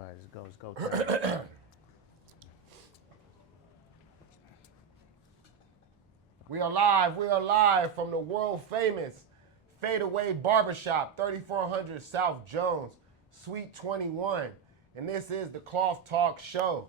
All right, let's go time. We are live from the world famous Fadeaway Barbershop, 3400 South Jones, Suite 21. And this is the Cloth Talk Show.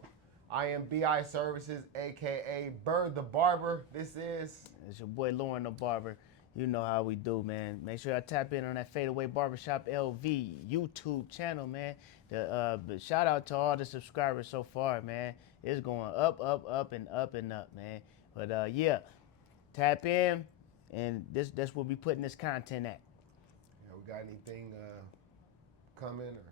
I am BI Services, aka Bird the Barber. This is. It's your boy Lauren the Barber. You know how we do, man. Make sure y'all tap in on that Fadeaway Barbershop LV YouTube channel, man. But shout out to all the subscribers so far, man. It's going up, and up, man. But yeah, tap in, and that's where we putting this content at. Yeah, we got anything coming or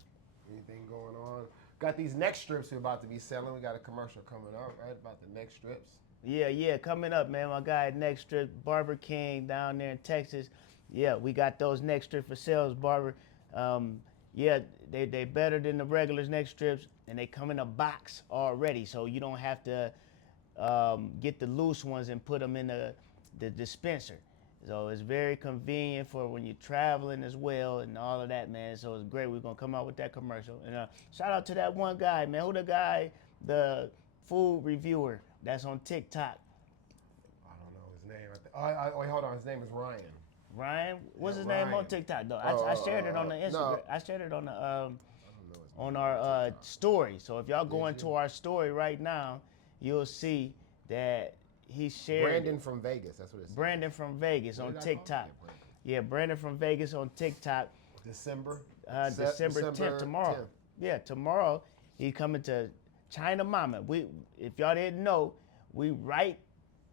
anything going on? Got these neck strips we're about to be selling. We got a commercial coming up, right? About the neck strips. Yeah, coming up, man. My guy Neck Strip, Barber King down there in Texas. Yeah, we got those neck strips for sales, Barber. Yeah, they better than the regular neck strips, and they come in a box already, so you don't have to get the loose ones and put them in the dispenser. So it's very convenient for when you're traveling as well and all of that, man. So it's great. We're gonna come out with that commercial. And shout out to that one guy, man. Who the guy, the food reviewer that's on TikTok? I don't know his name. Wait, hold on. His name is Ryan. Ryan? What's his Ryan. name on TikTok though? I shared it on the Instagram. No. I shared it on the on our story. So if y'all go into our story right now, you'll see that he shared Brandon from Vegas. That's what it is. Brandon from Vegas on TikTok. Yeah, Brandon from Vegas on TikTok. December 10th, tomorrow. 10th. Yeah, tomorrow he coming to China Mama. If y'all didn't know, we right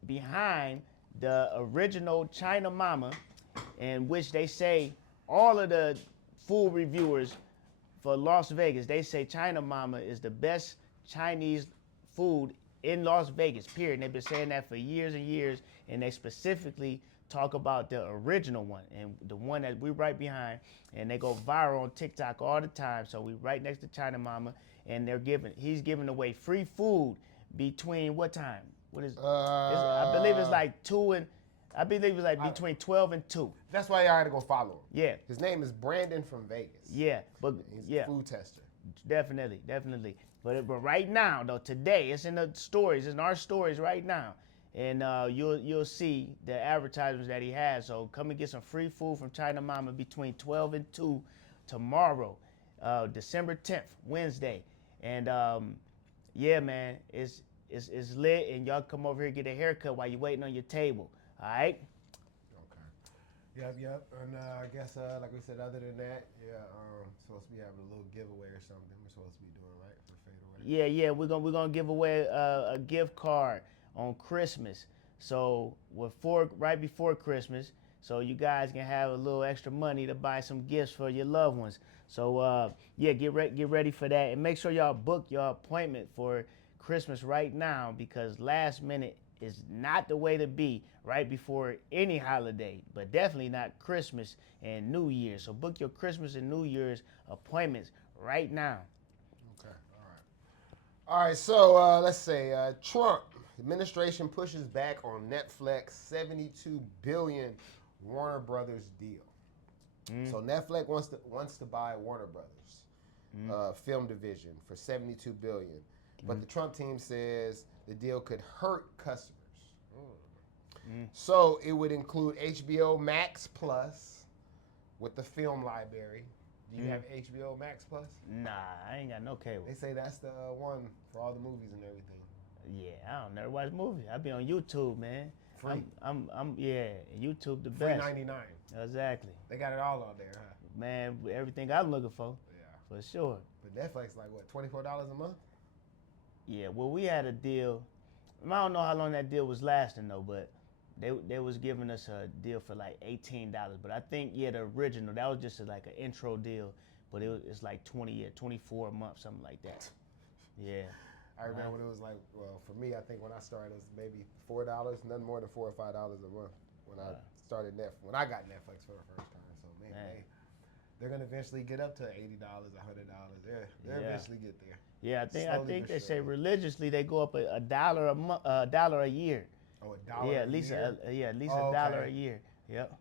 behind the original China Mama, in which they say all of the food reviewers for Las Vegas, they say China Mama is the best Chinese food in Las Vegas, period. And they've been saying that for years and years, and they specifically talk about the original one and the one that we right behind, and they go viral on TikTok all the time. So we right next to China Mama, and he's giving away free food between what time? What is? I believe it's like between 12 and 2. That's why y'all had to go follow him. Yeah. His name is Brandon from Vegas. Yeah, but He's yeah, a food tester. definitely. But right now though, today it's in the stories, it's in our stories right now, and you'll see the advertisements that he has. So come and get some free food from China Mama between 12 and 2 tomorrow, December 10th, Wednesday, and yeah, man, it's lit, and y'all come over here and get a haircut while you're waiting on your table. All right. Okay. Yep. And I guess, like we said, other than that, supposed to be having a little giveaway or something. We're supposed to be doing, right, for Fadeaway. Yeah, we're gonna give away a gift card on Christmas. So right before Christmas, so you guys can have a little extra money to buy some gifts for your loved ones. So yeah, get ready for that, and make sure y'all book your appointment for Christmas right now, because last minute is not the way to be right before any holiday, but definitely not Christmas and New Year's. So book your Christmas and New Year's appointments right now. Okay, all right. So let's say Trump administration pushes back on Netflix $72 billion Warner Brothers deal. So Netflix wants to buy Warner Brothers film division for $72 billion, but the Trump team says the deal could hurt customers. So it would include HBO Max Plus with the film library. Do you have HBO Max Plus? Nah, I ain't got no cable. They say that's the one for all the movies and everything. Yeah, I don't never watch movies. I be on YouTube, man. Free. Yeah, YouTube the Free best. $99. Exactly. They got it all on there, huh? Man, everything I'm looking for. Yeah. For sure. But Netflix like what, $24 a month? Yeah, well, we had a deal. I don't know how long that deal was lasting though, but they was giving us a deal for like $18. But I think the original, that was just like an intro deal, but it's like 24 a month, something like that. Yeah. I remember when it was like, well, for me, I think when I started, it was maybe $4, nothing more than $4 or $5 a month when I started when I got Netflix for the first time. So man. They're gonna eventually get up to $80, $100. They'll eventually get there. Yeah, I think they say religiously they go up a dollar a year. Oh, $1 yeah, a at least year? at least $1 a year. Yep.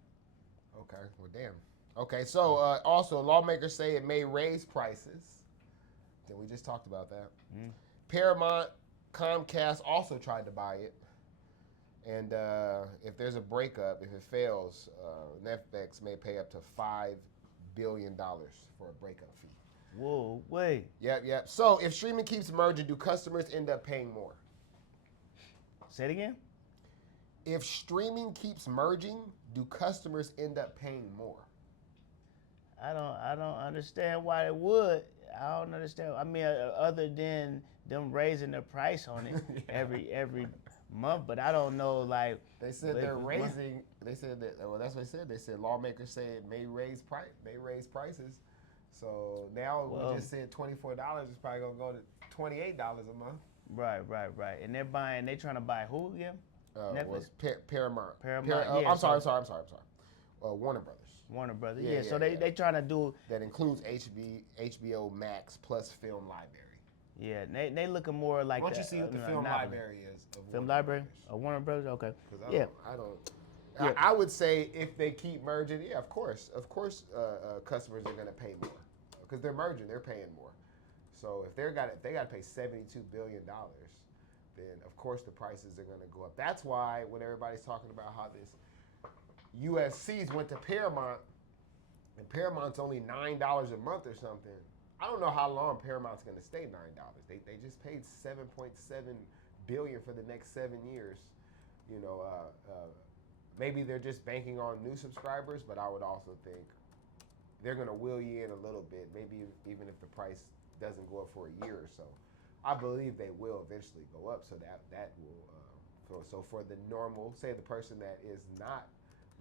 Okay, well damn. Okay, so also lawmakers say it may raise prices Then we just talked about that. Mm. Paramount, Comcast also tried to buy it. And if there's a breakup, if it fails, Netflix may pay up to $5 billion for a breakup fee. Whoa, wait. Yep. So if streaming keeps merging, do customers end up paying more? Say it again. If streaming keeps merging, do customers end up paying more? I don't understand why it would. I don't understand. I mean, other than them raising the price on it every month, but I don't know. Like they said, they're raising. They said that. Well, that's what they said. They said lawmakers say it may raise prices. So now we just said $24 is probably gonna go to $28 a month. Right. And they're trying to buy who again? Was Paramount. Paramount. I'm sorry. Warner Brothers. Warner Brothers. Yeah. So they trying to do that includes HBO Max plus film library. Yeah, they looking more like. Why don't you see what the film library is? Film library of Warner Brothers. Okay. I would say if they keep merging, of course, customers are going to pay more because they're merging, they're paying more. So if they got to pay $72 billion, then of course the prices are going to go up. That's why when everybody's talking about how this UFCs went to Paramount, and Paramount's only $9 a month or something. I don't know how long Paramount's going to stay $9. They just paid $7.7 billion for the next 7 years. You know, maybe they're just banking on new subscribers, but I would also think they're going to wheel you in a little bit. Maybe even if the price doesn't go up for a year or so, I believe they will eventually go up. So that will. So for the normal, say the person that is not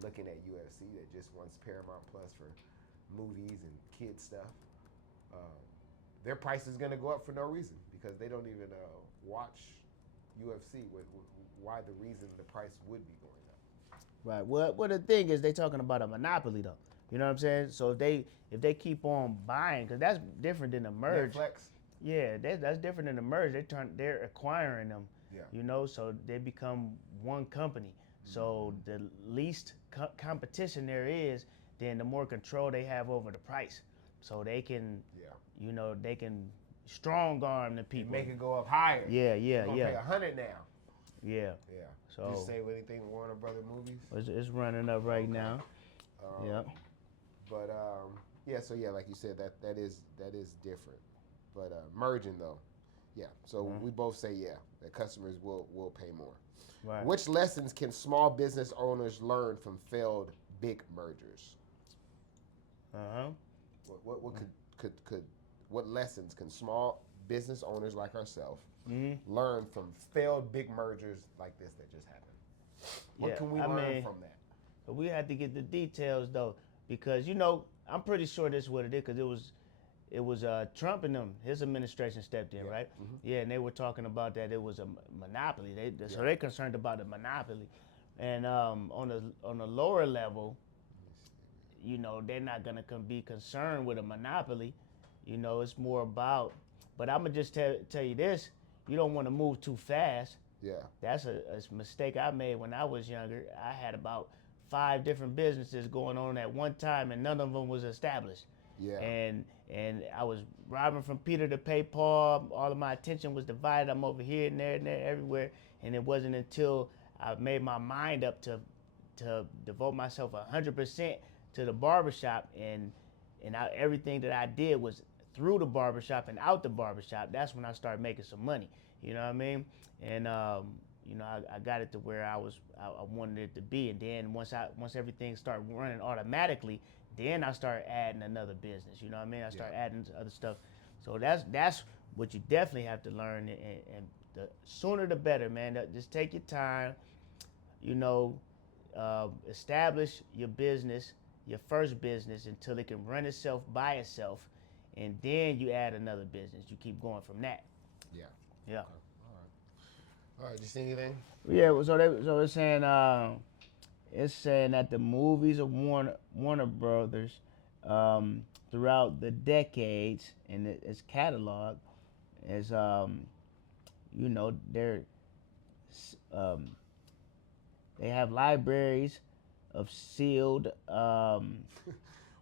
looking at UFC, that just wants Paramount Plus for movies and kid stuff. Their price is going to go up for no reason because they don't even watch UFC. Why the reason the price would be going up? Right. Well, the thing is, they talking about a monopoly though. You know what I'm saying? So if they keep on buying, because that's different than a merge. Netflix. Yeah, that's different than a merge. They're acquiring them. Yeah. You know, so they become one company. So the least competition there is, then the more control they have over the price. So they can, you know, they can strong arm the people. Make it go up higher. Yeah. Pay $100 now. Yeah. So just say anything Warner Brother movies. It's running up right now. But like you said, that is different. But merging though, So we both say that customers will pay more. Right. Which lessons can small business owners learn from failed big mergers? What lessons can small business owners like ourselves learn from failed big mergers like this that just happened? What can we learn from that? But we had to get the details though, because you know I'm pretty sure this is what it is, because it was Trump and them, his administration stepped in, right? Mm-hmm. Yeah, and they were talking about that it was a monopoly. So they're concerned about a monopoly, and on the lower level, you know, they're not gonna be concerned with a monopoly. You know, it's more about. But I'm gonna just tell you this: you don't want to move too fast. Yeah, that's a mistake I made when I was younger. I had about 5 different businesses going on at one time, and none of them was established. Yeah, and I was robbing from Peter to pay Paul. All of my attention was divided. I'm over here and there, everywhere. And it wasn't until I made my mind up to devote myself 100% to the barbershop, and everything that I did was through the barbershop and out the barbershop. That's when I started making some money. You know what I mean? And you know, I got it to where I wanted it to be. And then once everything started running automatically, then I started adding another business. You know what I mean? I started adding other stuff. So that's what you definitely have to learn. And the sooner the better, man. Just take your time. You know, establish your business, your first business, until it can run itself by itself, and then you add another business. You keep going from that. Yeah. Yeah. Okay. All right. Did you see anything? Yeah. So it's saying that the movies of Warner Brothers throughout the decades and its catalog is you know, they have libraries of sealed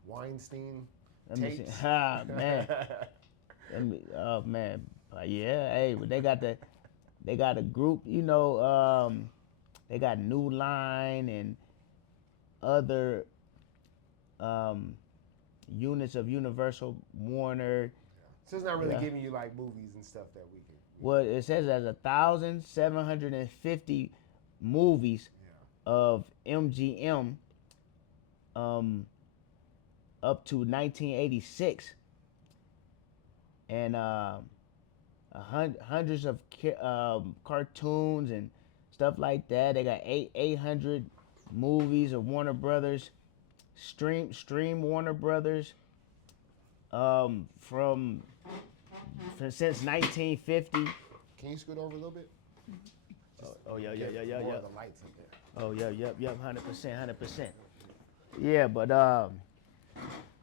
Weinstein let me tapes. see. Man. Oh man, yeah. Hey, but they got a group. They got New Line and other um, units of Universal Warner. So it's not really Yeah. giving you like movies and stuff that we can. Well, it says there's 1,750 movies Yeah. of MGM up to 1986, and hundreds of cartoons and stuff like that. They got 800 movies of Warner Brothers, stream Warner Brothers, from since 1950. Can you scoot over a little bit? Oh yeah. More of the lights up there. Oh yeah, yep, 100%. Yeah, but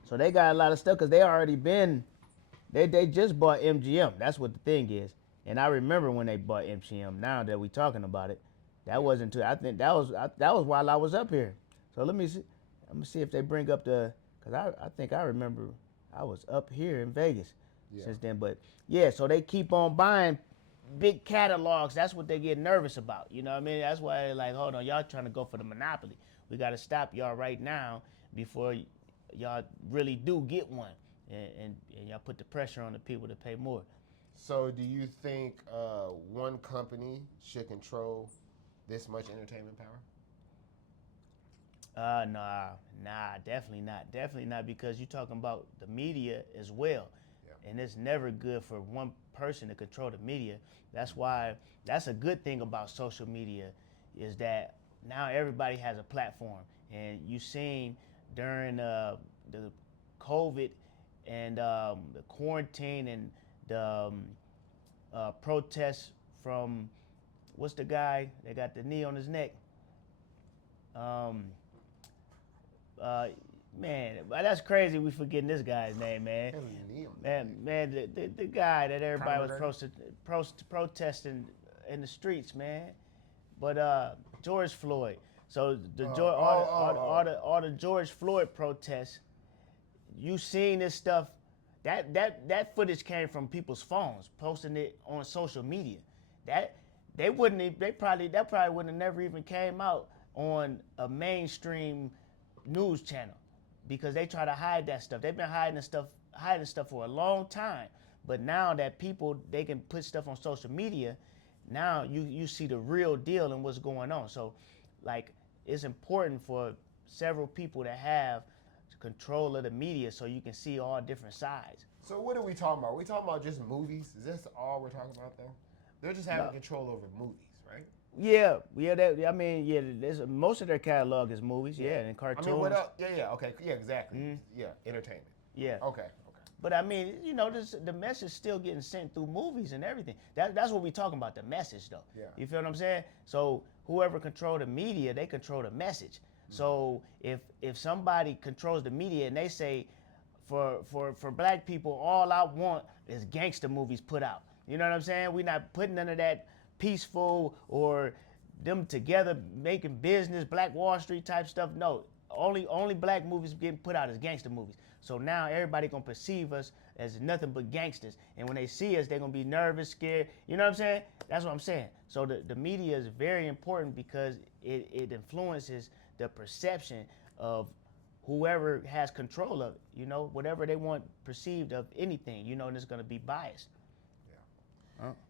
so they got a lot of stuff because they already been, they just bought MGM. That's what the thing is. And I remember when they bought MGM. Now that we talking about it, that wasn't too. I think that was while I was up here. So let me see. I'm gonna see if they bring up cause I think I remember I was up here in Vegas since then. But yeah, so they keep on buying big catalogs. That's what they get nervous about. You know what I mean? That's why they're like, hold on, y'all trying to go for the monopoly. We got to stop y'all right now before y'all really do get one, and y'all put the pressure on the people to pay more. So do you think one company should control this much entertainment power? Nah, definitely not because you're talking about the media as well. Yeah. And it's never good for one person to control the media. That's why that's a good thing about social media is that now everybody has a platform. And you seen during the COVID and the quarantine and the protests from, what's the guy that got the knee on his neck? Man, that's crazy. We forgetting this guy's name, man. The guy that everybody was protesting in the streets, man. But George Floyd. So all the George Floyd protests. You seen this stuff? That footage came from people's phones, posting it on social media. That probably wouldn't have never even came out on a mainstream news channel because they try to hide that stuff. They've been hiding stuff for a long time. But now that they can put stuff on social media, now you see the real deal and what's going on. So like it's important for several people to have control of the media so you can see all different sides. So what are we talking about? Are we talking about just movies? Is this all we're talking about though? They're just having control over movies, right? Yeah. Most of their catalog is movies, and cartoons. I mean, what else? Yeah, okay, yeah, exactly. Mm-hmm. Yeah, entertainment. Yeah. Okay. But I mean, the message still getting sent through movies and everything. That's what we talking about, the message though. Yeah. You feel what I'm saying? So whoever control the media, they control the message. Mm-hmm. So if somebody controls the media and they say, for black people, all I want is gangster movies put out. You know what I'm saying? We're not putting none of that peaceful or them together making business, Black Wall Street type stuff. No, only black movies getting put out as gangster movies. So now everybody gonna perceive us as nothing but gangsters. And when they see us, they're gonna be nervous, scared. You know what I'm saying? That's what I'm saying. So the media is very important because it influences the perception of whoever has control of it. Whatever they want perceived of anything, and it's gonna be biased.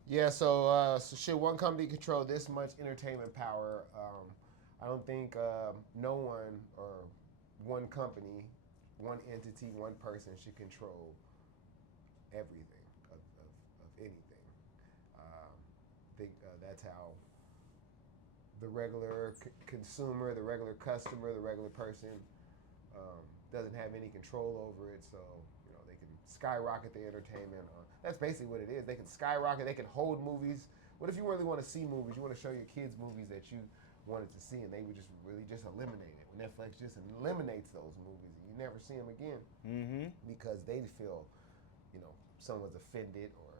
Yeah, so should one company control this much entertainment power? I don't think no one or one company, one entity, one person should control everything of anything. I think that's how the regular consumer, the regular customer, the regular person doesn't have any control over it. So they can skyrocket the entertainment. That's basically what it is. They can skyrocket. They can hold movies. What if you really want to see movies? You want to show your kids movies that you wanted to see, and they would just really just eliminate it. Netflix just eliminates those movies, and you never see them again because they feel, someone's offended or,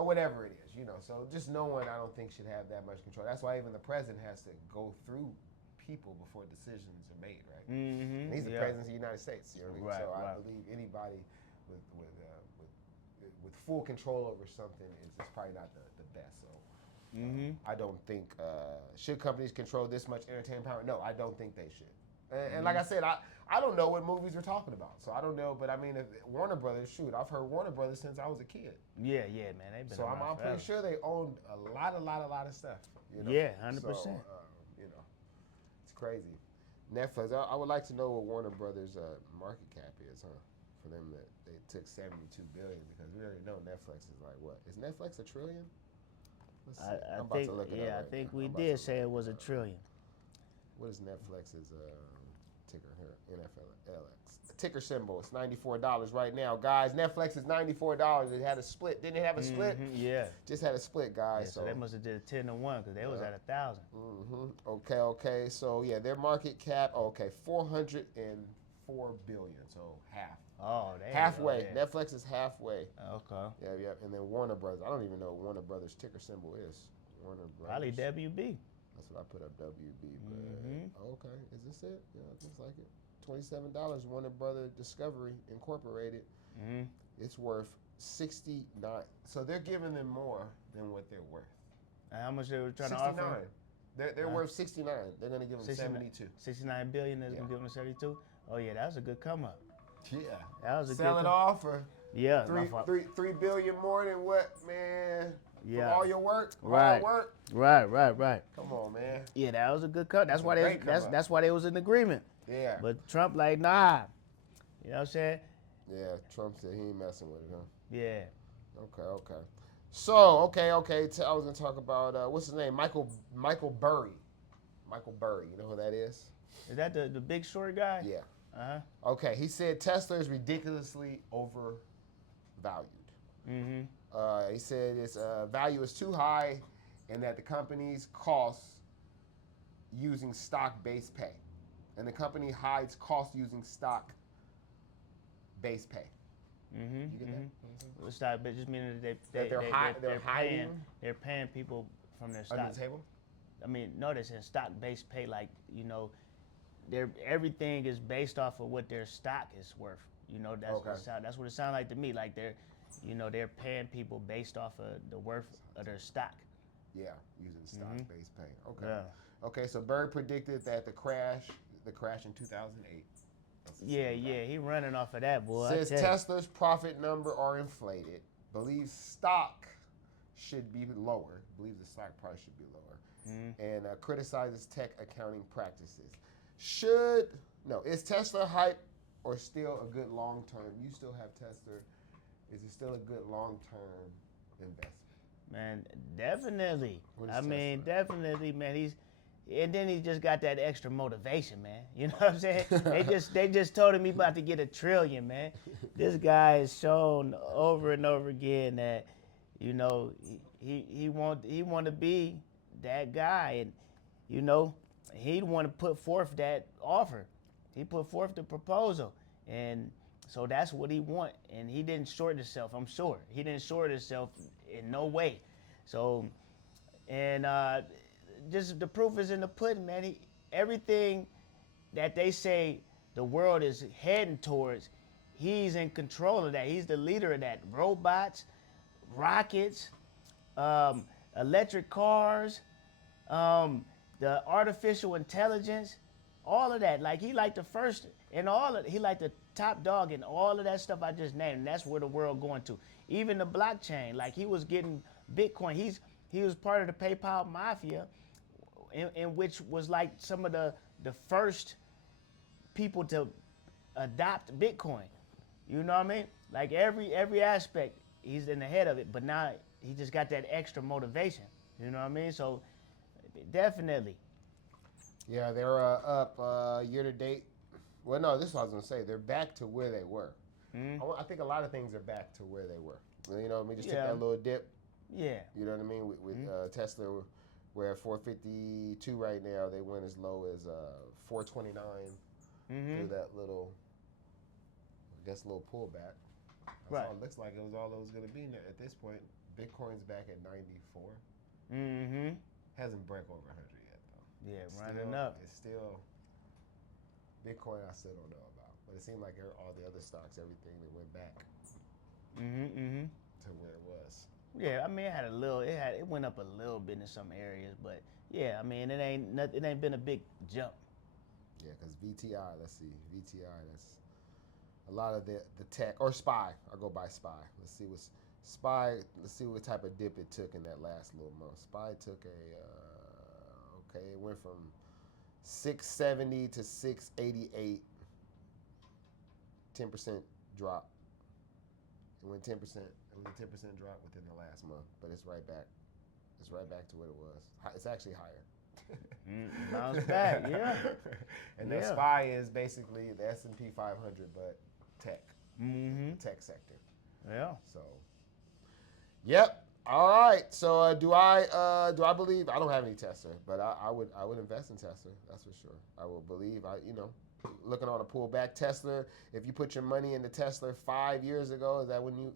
whatever it is. So just no one, I don't think, should have that much control. That's why even the president has to go through people before decisions are made, right? Mm-hmm. And he's the president of the United States. You know what I mean? So I believe anybody with full control over something is probably not the best. So I don't think should companies control this much entertainment power? No, I don't think they should. And like I said, I don't know what movies they're talking about, so I don't know. But I mean, if Warner Brothers, shoot, I've heard Warner Brothers since I was a kid. Yeah, man, they've been. So I'm around pretty forever. sure they own a lot of stuff. You know? Yeah, 100%. So, you know, it's crazy. Netflix. I would like to know what Warner Brothers' market cap is, huh? For them that they took $72 billion, because we already know Netflix is like what? Is Netflix $1 trillion? Let's see. I'm about to look it up I right think now. we I'm about to did say look it was up. $1 trillion. What is Netflix's ticker here? NFLX. Ticker symbol. It's $94 right now, guys. Netflix is $94. It had a split. Didn't it have a split? Yeah. Just had a split, guys. Yeah, so they must have did 10-1 because they was at 1,000. Okay. So yeah, their market cap. $404 billion. So half. Oh, they Halfway. Yeah. Netflix is halfway. Okay. Yeah. And then Warner Brothers. I don't even know what Warner Brothers ticker symbol is. Warner Brothers. Probably WB. That's what I put up, WB. But okay, is this it? Yeah, it looks like it. $27. Warner Brother Discovery Incorporated. It's worth 69. So they're giving them more than what they're worth. And how much they were trying 69. to offer? They're worth 69. They're going to give them 72. 69 billion is gonna give them 72. Oh yeah, that was a good come up. Yeah. That was a Sell good it off for Yeah. $3 billion more than what, man? Yeah. From all your work, Right. hard work. Right. Come on, man. Yeah, that was a good cut. That's why great come up. that's why they was in agreement. Yeah. But Trump like, nah. You know what I'm saying? Yeah. Trump said he ain't messing with it, huh? Yeah. Okay. So, okay. I was gonna talk about what's his name? Michael Burry. Michael Burry. You know who that is? Is that the big short guy? Yeah. Uh-huh. Okay. He said Tesla is ridiculously overvalued. He said its value is too high, and that the company's costs using stock-based pay, and the company hides costs using stock-based pay. You get that? Well, stock, but just meaning that They're hiding they're paying people from their stock. under the table. I mean, notice in stock-based pay, like, you know, everything is based off of what their stock is worth. You know, that's what it sounds like to me. Like they're paying people based off of the worth of their stock. Yeah, using stock-based pay. Okay. Yeah. Okay, so Bird predicted that the crash in 2008. Yeah, he running off of that, boy. Says Tesla's profit number are inflated. Believes stock should be lower. Believes the stock price should be lower. And criticizes tech accounting practices. Is Tesla hype or still a good long-term? You still have Tesla. Is it still a good long-term investment? Man, definitely. Tesla? Definitely, man. And then he just got that extra motivation, man. You know what I'm saying? they just told him he about to get $1 trillion, man. This guy has shown over and over again that, you know, he want to be that guy, and you know, he want to put forth that offer. He put forth the proposal, and so that's what he want. And he didn't short himself. I'm sure he didn't short himself in no way. So, and just the proof is in the pudding, man. Everything that they say the world is heading towards, he's in control of that. He's the leader of that. Robots, rockets, electric cars, the artificial intelligence, all of that. Like he like the first in all of, he like the top dog in all of that stuff I just named. And that's where the world going to. Even the blockchain, like he was getting Bitcoin. He was part of the PayPal mafia, in which was like some of the first people to adopt Bitcoin. You know what I mean? Like every aspect, he's in the head of it. But now he just got that extra motivation. You know what I mean? So definitely. Yeah, they're up year to date. Well, no, this is what I was gonna say. They're back to where they were. I think a lot of things are back to where they were. You know, we just took that little dip. Yeah. You know what I mean? With Tesla, we're at 452 right now. They went as low as 429 through that little, little pullback. That's Right. all it looks like. It was all it was going to be at this point. Bitcoin's back at 94. Hasn't broke over 100 yet, though. Yeah, running up. It's still, Bitcoin I still don't know about. But it seemed like all the other stocks, everything that went back to Yeah, I mean, it went up a little bit in some areas, but yeah, I mean, it ain't been a big jump. Yeah, because VTI, let's see, VTI, that's a lot of the tech, or SPY. I'll go by SPY. Let's see what type of dip it took in that last little month. SPY took okay, it went from 670 to 688, 10% drop. It went 10%. It was a 10% drop within the last month, but it's right back. It's right back to what it was. It's actually higher. Bounce back, yeah. And that SPY is basically the S&P 500, but tech, tech sector. Yeah. So, yep. All right. So, do I believe? I don't have any Tesla, but I would invest in Tesla. That's for sure. I will believe. Looking on a pullback, Tesla. If you put your money into Tesla 5 years ago, is that when you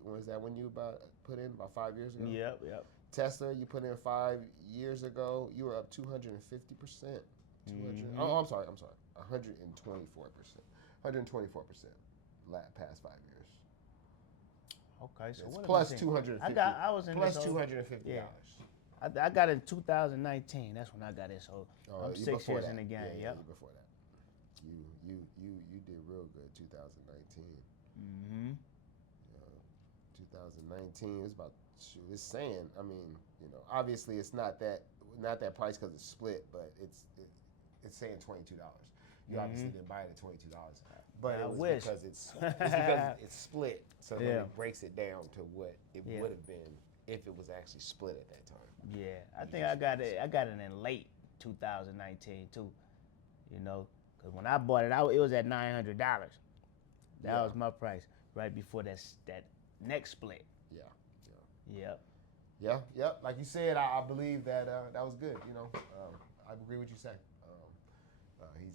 put in about 5 years ago? Yep. Tesla, you put in 5 years ago, you were up 250%. Oh, I'm sorry, 124%. 124% past 5 years. Okay, so it's what plus 250. I was in plus this $250. Yeah. I got it in 2019. That's when I got it. So I'm 6 years in the game. Yeah, Yep. you before that. You did real good 2019. 2019 is about it's saying. I mean, obviously it's not that price because it's split, but it's saying $22. You obviously didn't buy it at $22, but it was because it's because it's split. So then it breaks it down to what it would have been if it was actually split at that time. Yeah, I think I got it in late 2019 too. Because when I bought it, it was at $900. That was my price right before that next split. Yep. Like you said, I believe that that was good. I agree with you saying.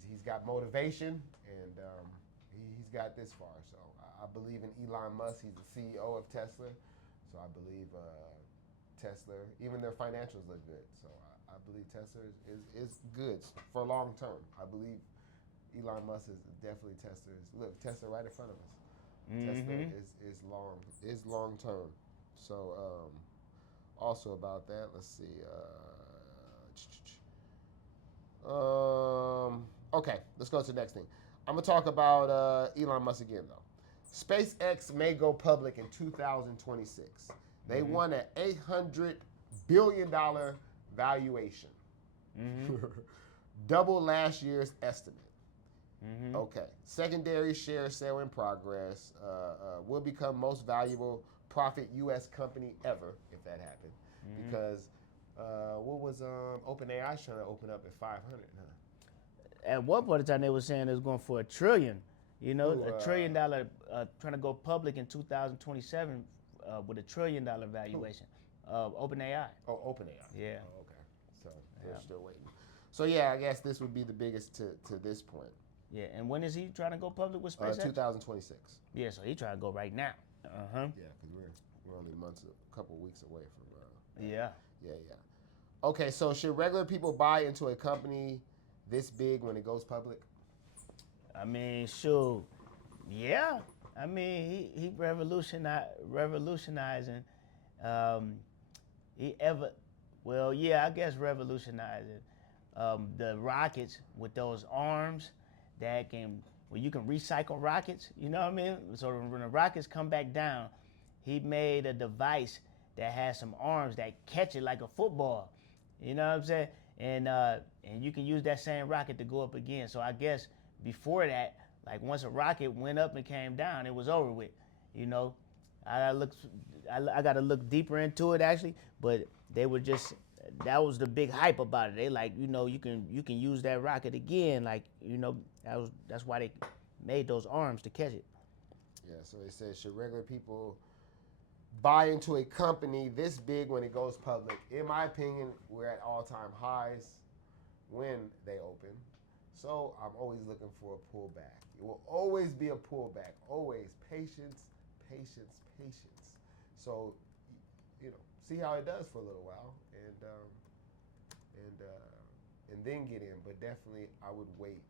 He's got motivation, and he's got this far. So I believe in Elon Musk. He's the CEO of Tesla. So I believe Tesla, even their financials look good. So I believe Tesla is good for long term. I believe Elon Musk is definitely Tesla right in front of us. Tesla is long term. So also about that, let's see. Okay, let's go to the next thing. I'm gonna talk about Elon Musk again though. SpaceX may go public in 2026. They won an $800 billion valuation, double last year's estimate. Okay, secondary share sale in progress. Will become most valuable profit U.S. company ever if that happened. Because what was OpenAI trying to open up at 500? Huh? At one point in time, they were saying it was going for $1 trillion. $1 trillion trying to go public in 2027 with $1 trillion valuation. OpenAI. Oh, OpenAI. Yeah. Oh, okay. So they're still waiting. So yeah, I guess this would be the biggest to this point. Yeah, and when is he trying to go public with SpaceX? 2026. Yeah, so he trying to go right now. Yeah, because we're only a couple weeks away from. Yeah. Okay, so should regular people buy into a company this big when it goes public? I mean, sure. Yeah. I mean, he revolutionizing. I guess revolutionizing the rockets with those arms you can recycle rockets. You know what I mean? So when the rockets come back down, he made a device that has some arms that catch it like a football. You know what I'm saying? And you can use that same rocket to go up again. So I guess before that, like once a rocket went up and came down, it was over with. I got to look deeper into it actually, but they were just that was the big hype about it. They like you can use that rocket again, that's why they made those arms to catch it. Yeah, so they said should regular people buy into a company this big when it goes public? In my opinion, we're at all-time highs when they open. So I'm always looking for a pullback. It will always be a pullback. Always patience. So, see how it does for a little while, and then get in. But definitely, I would wait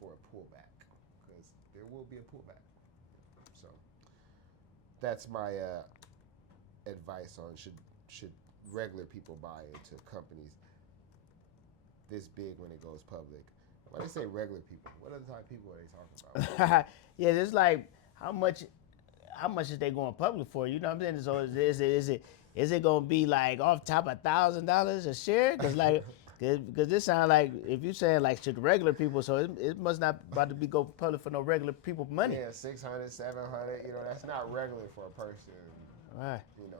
for a pullback because there will be a pullback. So that's my advice on should regular people buy into companies this big when it goes public? When they say regular people, what other type of people are they talking about? Yeah, it's like how much is they going public for? You know what I'm saying? So is it gonna be like off top $1,000 a share? Because this sounds like if you saying like should regular people, so it must not about to be go public for no regular people money. Yeah, 600, 700. You know, that's not regular for a person. Right. You know,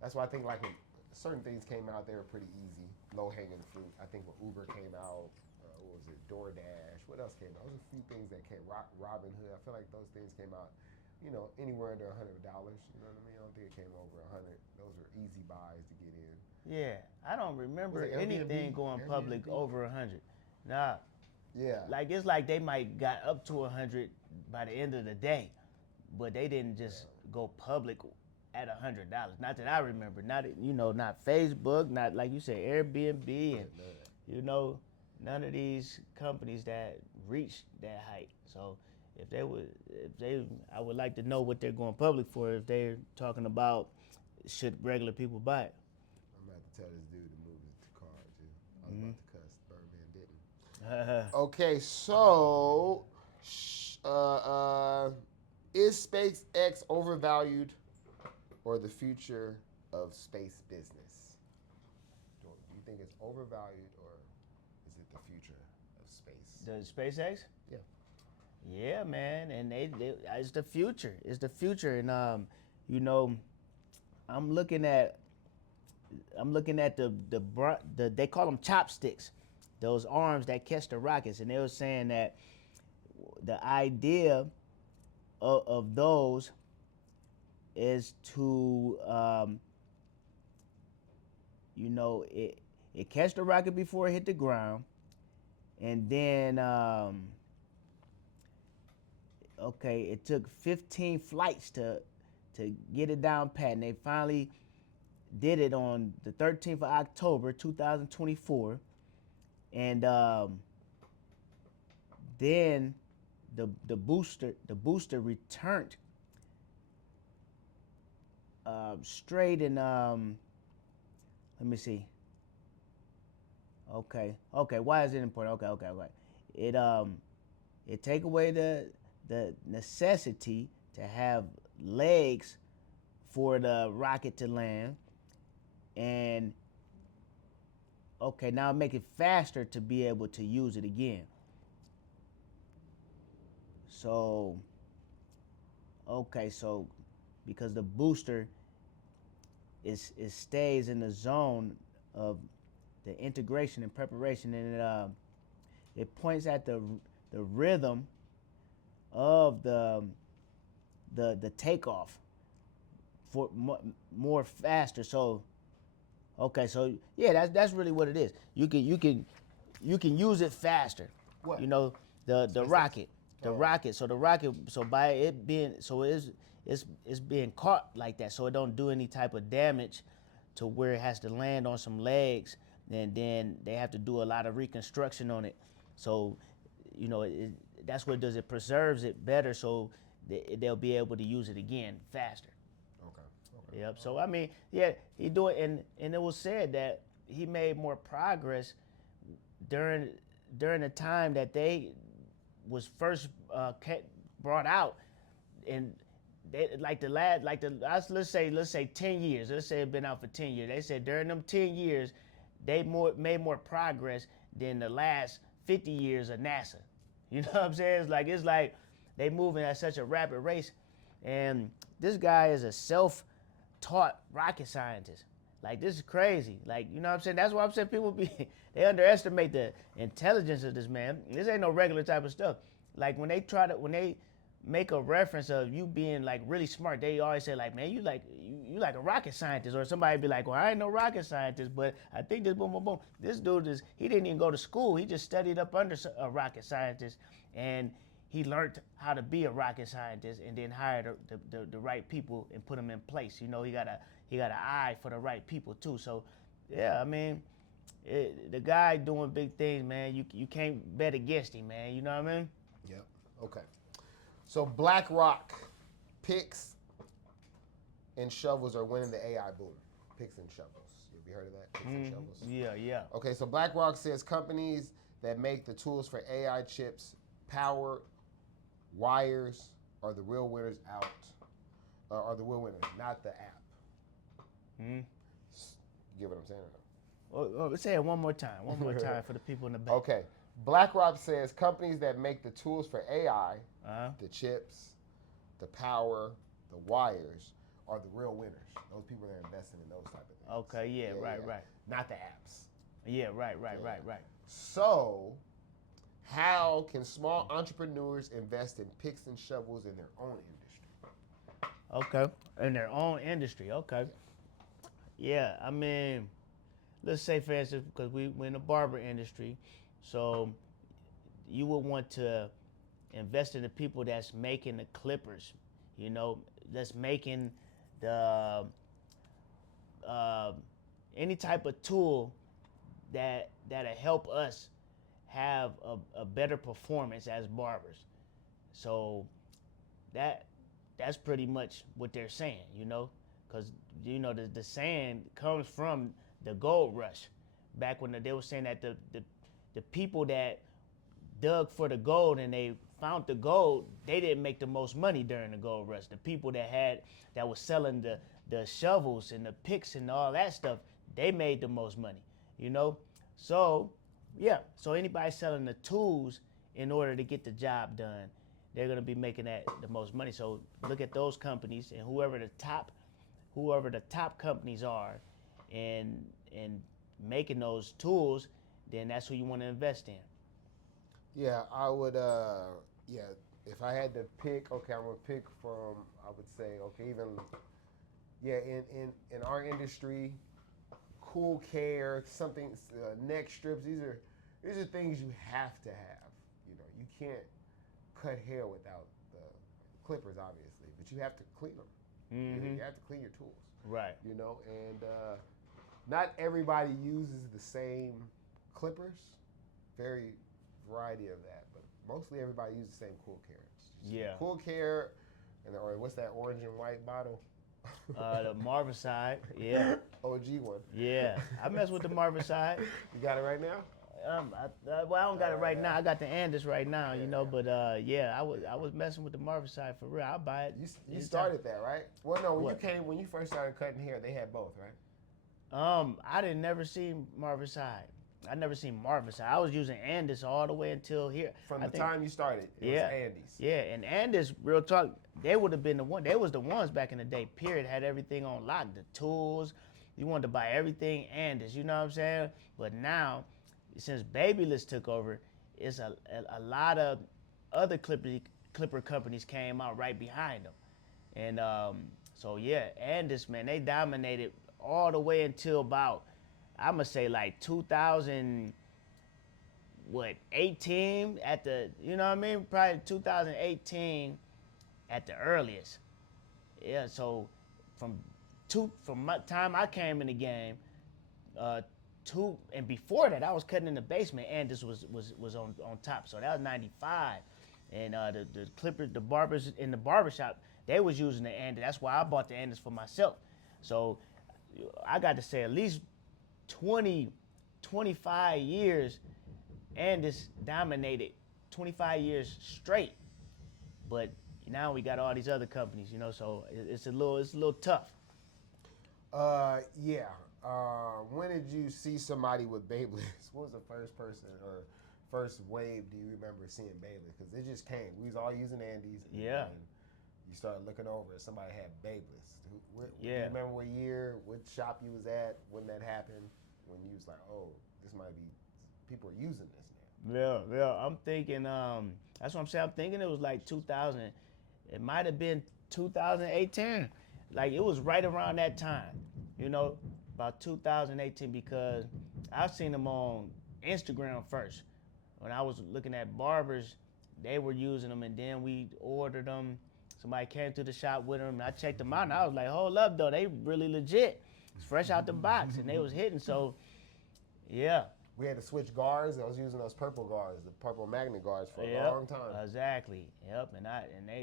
that's why I think like when certain things came out, they were pretty easy, low hanging fruit. I think when Uber came out, what was it, DoorDash? What else came out? There was a few things that came. Robin Hood. I feel like those things came out, anywhere under $100. You know what I mean? I don't think it came over 100. Those were easy buys to get in. Yeah, I don't remember anything going Airbnb? public over 100. Nah. Yeah. Like it's like they might got up to 100 by the end of the day, but they didn't just go public at $100. Not that I remember. Not not Facebook. Not like you said Airbnb and none of these companies that reach that height. So I would like to know what they're going public for. If they're talking about should regular people buy it. I'm about to tell this dude to move his car too. I was about to cuss. Birdman didn't. Okay, so is SpaceX overvalued or the future of space business? Do you think it's overvalued or is it the future of space? The SpaceX? Yeah. Yeah, man, and it's the future. It's the future, and I'm looking at the they call them chopsticks, those arms that catch the rockets, and they were saying that the idea of those is to it catch the rocket before it hit the ground, and then it took 15 flights to get it down pat, and they finally did it on the 13th of October 2024, and then the booster returned straight in let me see. Okay, why is it important? Okay. It take away the necessity to have legs for the rocket to land, and now make it faster to be able to use it again. So because the booster it stays in the zone of the integration and preparation, and it points at the rhythm of the takeoff for more faster. So yeah, that's really what it is. You can use it faster. What? The rocket. So by it being it's being caught like that, so it don't do any type of damage to where it has to land on some legs, and then they have to do a lot of reconstruction on it. So that's what it does. It preserves it better, so they'll be able to use it again faster. Okay. Yep. So I mean, yeah, he do it, and it was said that he made more progress during the time that they was first brought out, and they let's say 10 years. Let's say it's been out for 10 years. They said during them 10 years, they made more progress than the last 50 years of NASA. You know what I'm saying? It's like they moving at such a rapid race, and this guy is a self-taught rocket scientist. Like, this is crazy. Like, you know what I'm saying? That's why I'm saying people they underestimate the intelligence of this man. This ain't no regular type of stuff. Like, when they make a reference of you being like really smart, they always say like, man, you like a rocket scientist, or somebody be like, well, I ain't no rocket scientist, but I think this boom boom boom. This dude he didn't even go to school. He just studied up under a rocket scientist, and he learned how to be a rocket scientist, and then hired the right people and put them in place. He got an eye for the right people too. So yeah, I mean, the guy doing big things, man. You can't bet against him, man. You know what I mean? Yep. Okay. So BlackRock picks and shovels are winning the AI boom. Picks and shovels. Have you heard of that? Picks and shovels. Yeah. Okay, so BlackRock says companies that make the tools for AI chips, power, wires are the real winners out. Are the real winners, not the app. You get what I'm saying? Or no? Let's say it one more time. One more time for the people in the back. Okay. BlackRock says companies that make the tools for AI, the chips, the power, the wires, are the real winners. Those people that are investing in those type of things. Okay, yeah, right. Not the apps. Yeah, right. So, how can small entrepreneurs invest in picks and shovels in their own industry? Okay, in their own industry. Okay. Yeah, I mean, let's say for instance, because we're in the barber industry, so you would want to invest in the people that's making the clippers, that's making the any type of tool that'll help us have a better performance as barbers. So that's pretty much what they're saying, because the saying comes from the gold rush, back when they were saying that the people that dug for the gold and they found the gold, they didn't make the most money during the gold rush. The people that was selling the shovels and the picks and all that stuff, they made the most money, So so anybody selling the tools in order to get the job done, they're gonna be making the most money. So look at those companies, and whoever the top companies are, and making those tools, then that's who you want to invest in. Yeah, I would. If I had to pick, okay, I'm gonna pick from. I would say, okay, in our industry, cool care, something, neck strips. These are things you have to have. You can't cut hair without the clippers, obviously, but you have to clean them. You have to clean your tools. Right. And not everybody uses the same clippers. Very variety of that, but mostly everybody uses the same Cool Care. Yeah. Cool Care, or what's that orange and white bottle? The Marvin side, yeah. OG one. Yeah, I mess with the Marvin side. You got it right now? I don't got it right now. I got the Andis right now, but I was messing with the Marvin side for real. I'll buy it. You started that, right? Well, no, when you first started cutting hair, they had both, right? I didn't never see Marvin side. I never seen Marvin side. I was using Andis all the way until here. From the time you started, it was Andis. Yeah, and Andis, real talk, they would have been the one. They was the ones back in the day. Period. Had everything on lock. The tools. You wanted to buy everything Andis. You know what I'm saying? But now, since Babyless took over, it's a lot of other clipper companies came out right behind them, and Andis, man, they dominated all the way until about, I'm gonna say like 2018 at the, probably 2018 at the earliest. Yeah, so from my time I came in the game, and before that I was cutting in the basement, and this was on top. So that was 95, and the clippers, the barbers in the barbershop, they was using the Andis. That's why I bought the Andis for myself. So I got to say at least 25 years, Andis dominated 25 years straight. But now we got all these other companies, so it's a little tough. When did you see somebody with Babyliss? What was the first person or first wave do you remember seeing Babyliss? Because it just came. We was all using Andis. Yeah. And you started looking over and somebody had Babyliss. Do you Yeah. remember what year, what shop you was at when that happened? When you was like, oh, this might be, people are using this now. Yeah. I'm thinking, that's what I'm saying. I'm thinking it was like 2000. It might have been 2018. Like, it was right around that time, about 2018, because I seen them on Instagram first. When I was looking at barbers, they were using them, and then we ordered them. Somebody came to the shop with them, and I checked them out, and I was like, hold up, though, they really legit. It's fresh out the box, and they was hitting, so, yeah. We had to switch guards. I was using those purple guards, the purple magnet guards for a long time. Exactly. Yep, and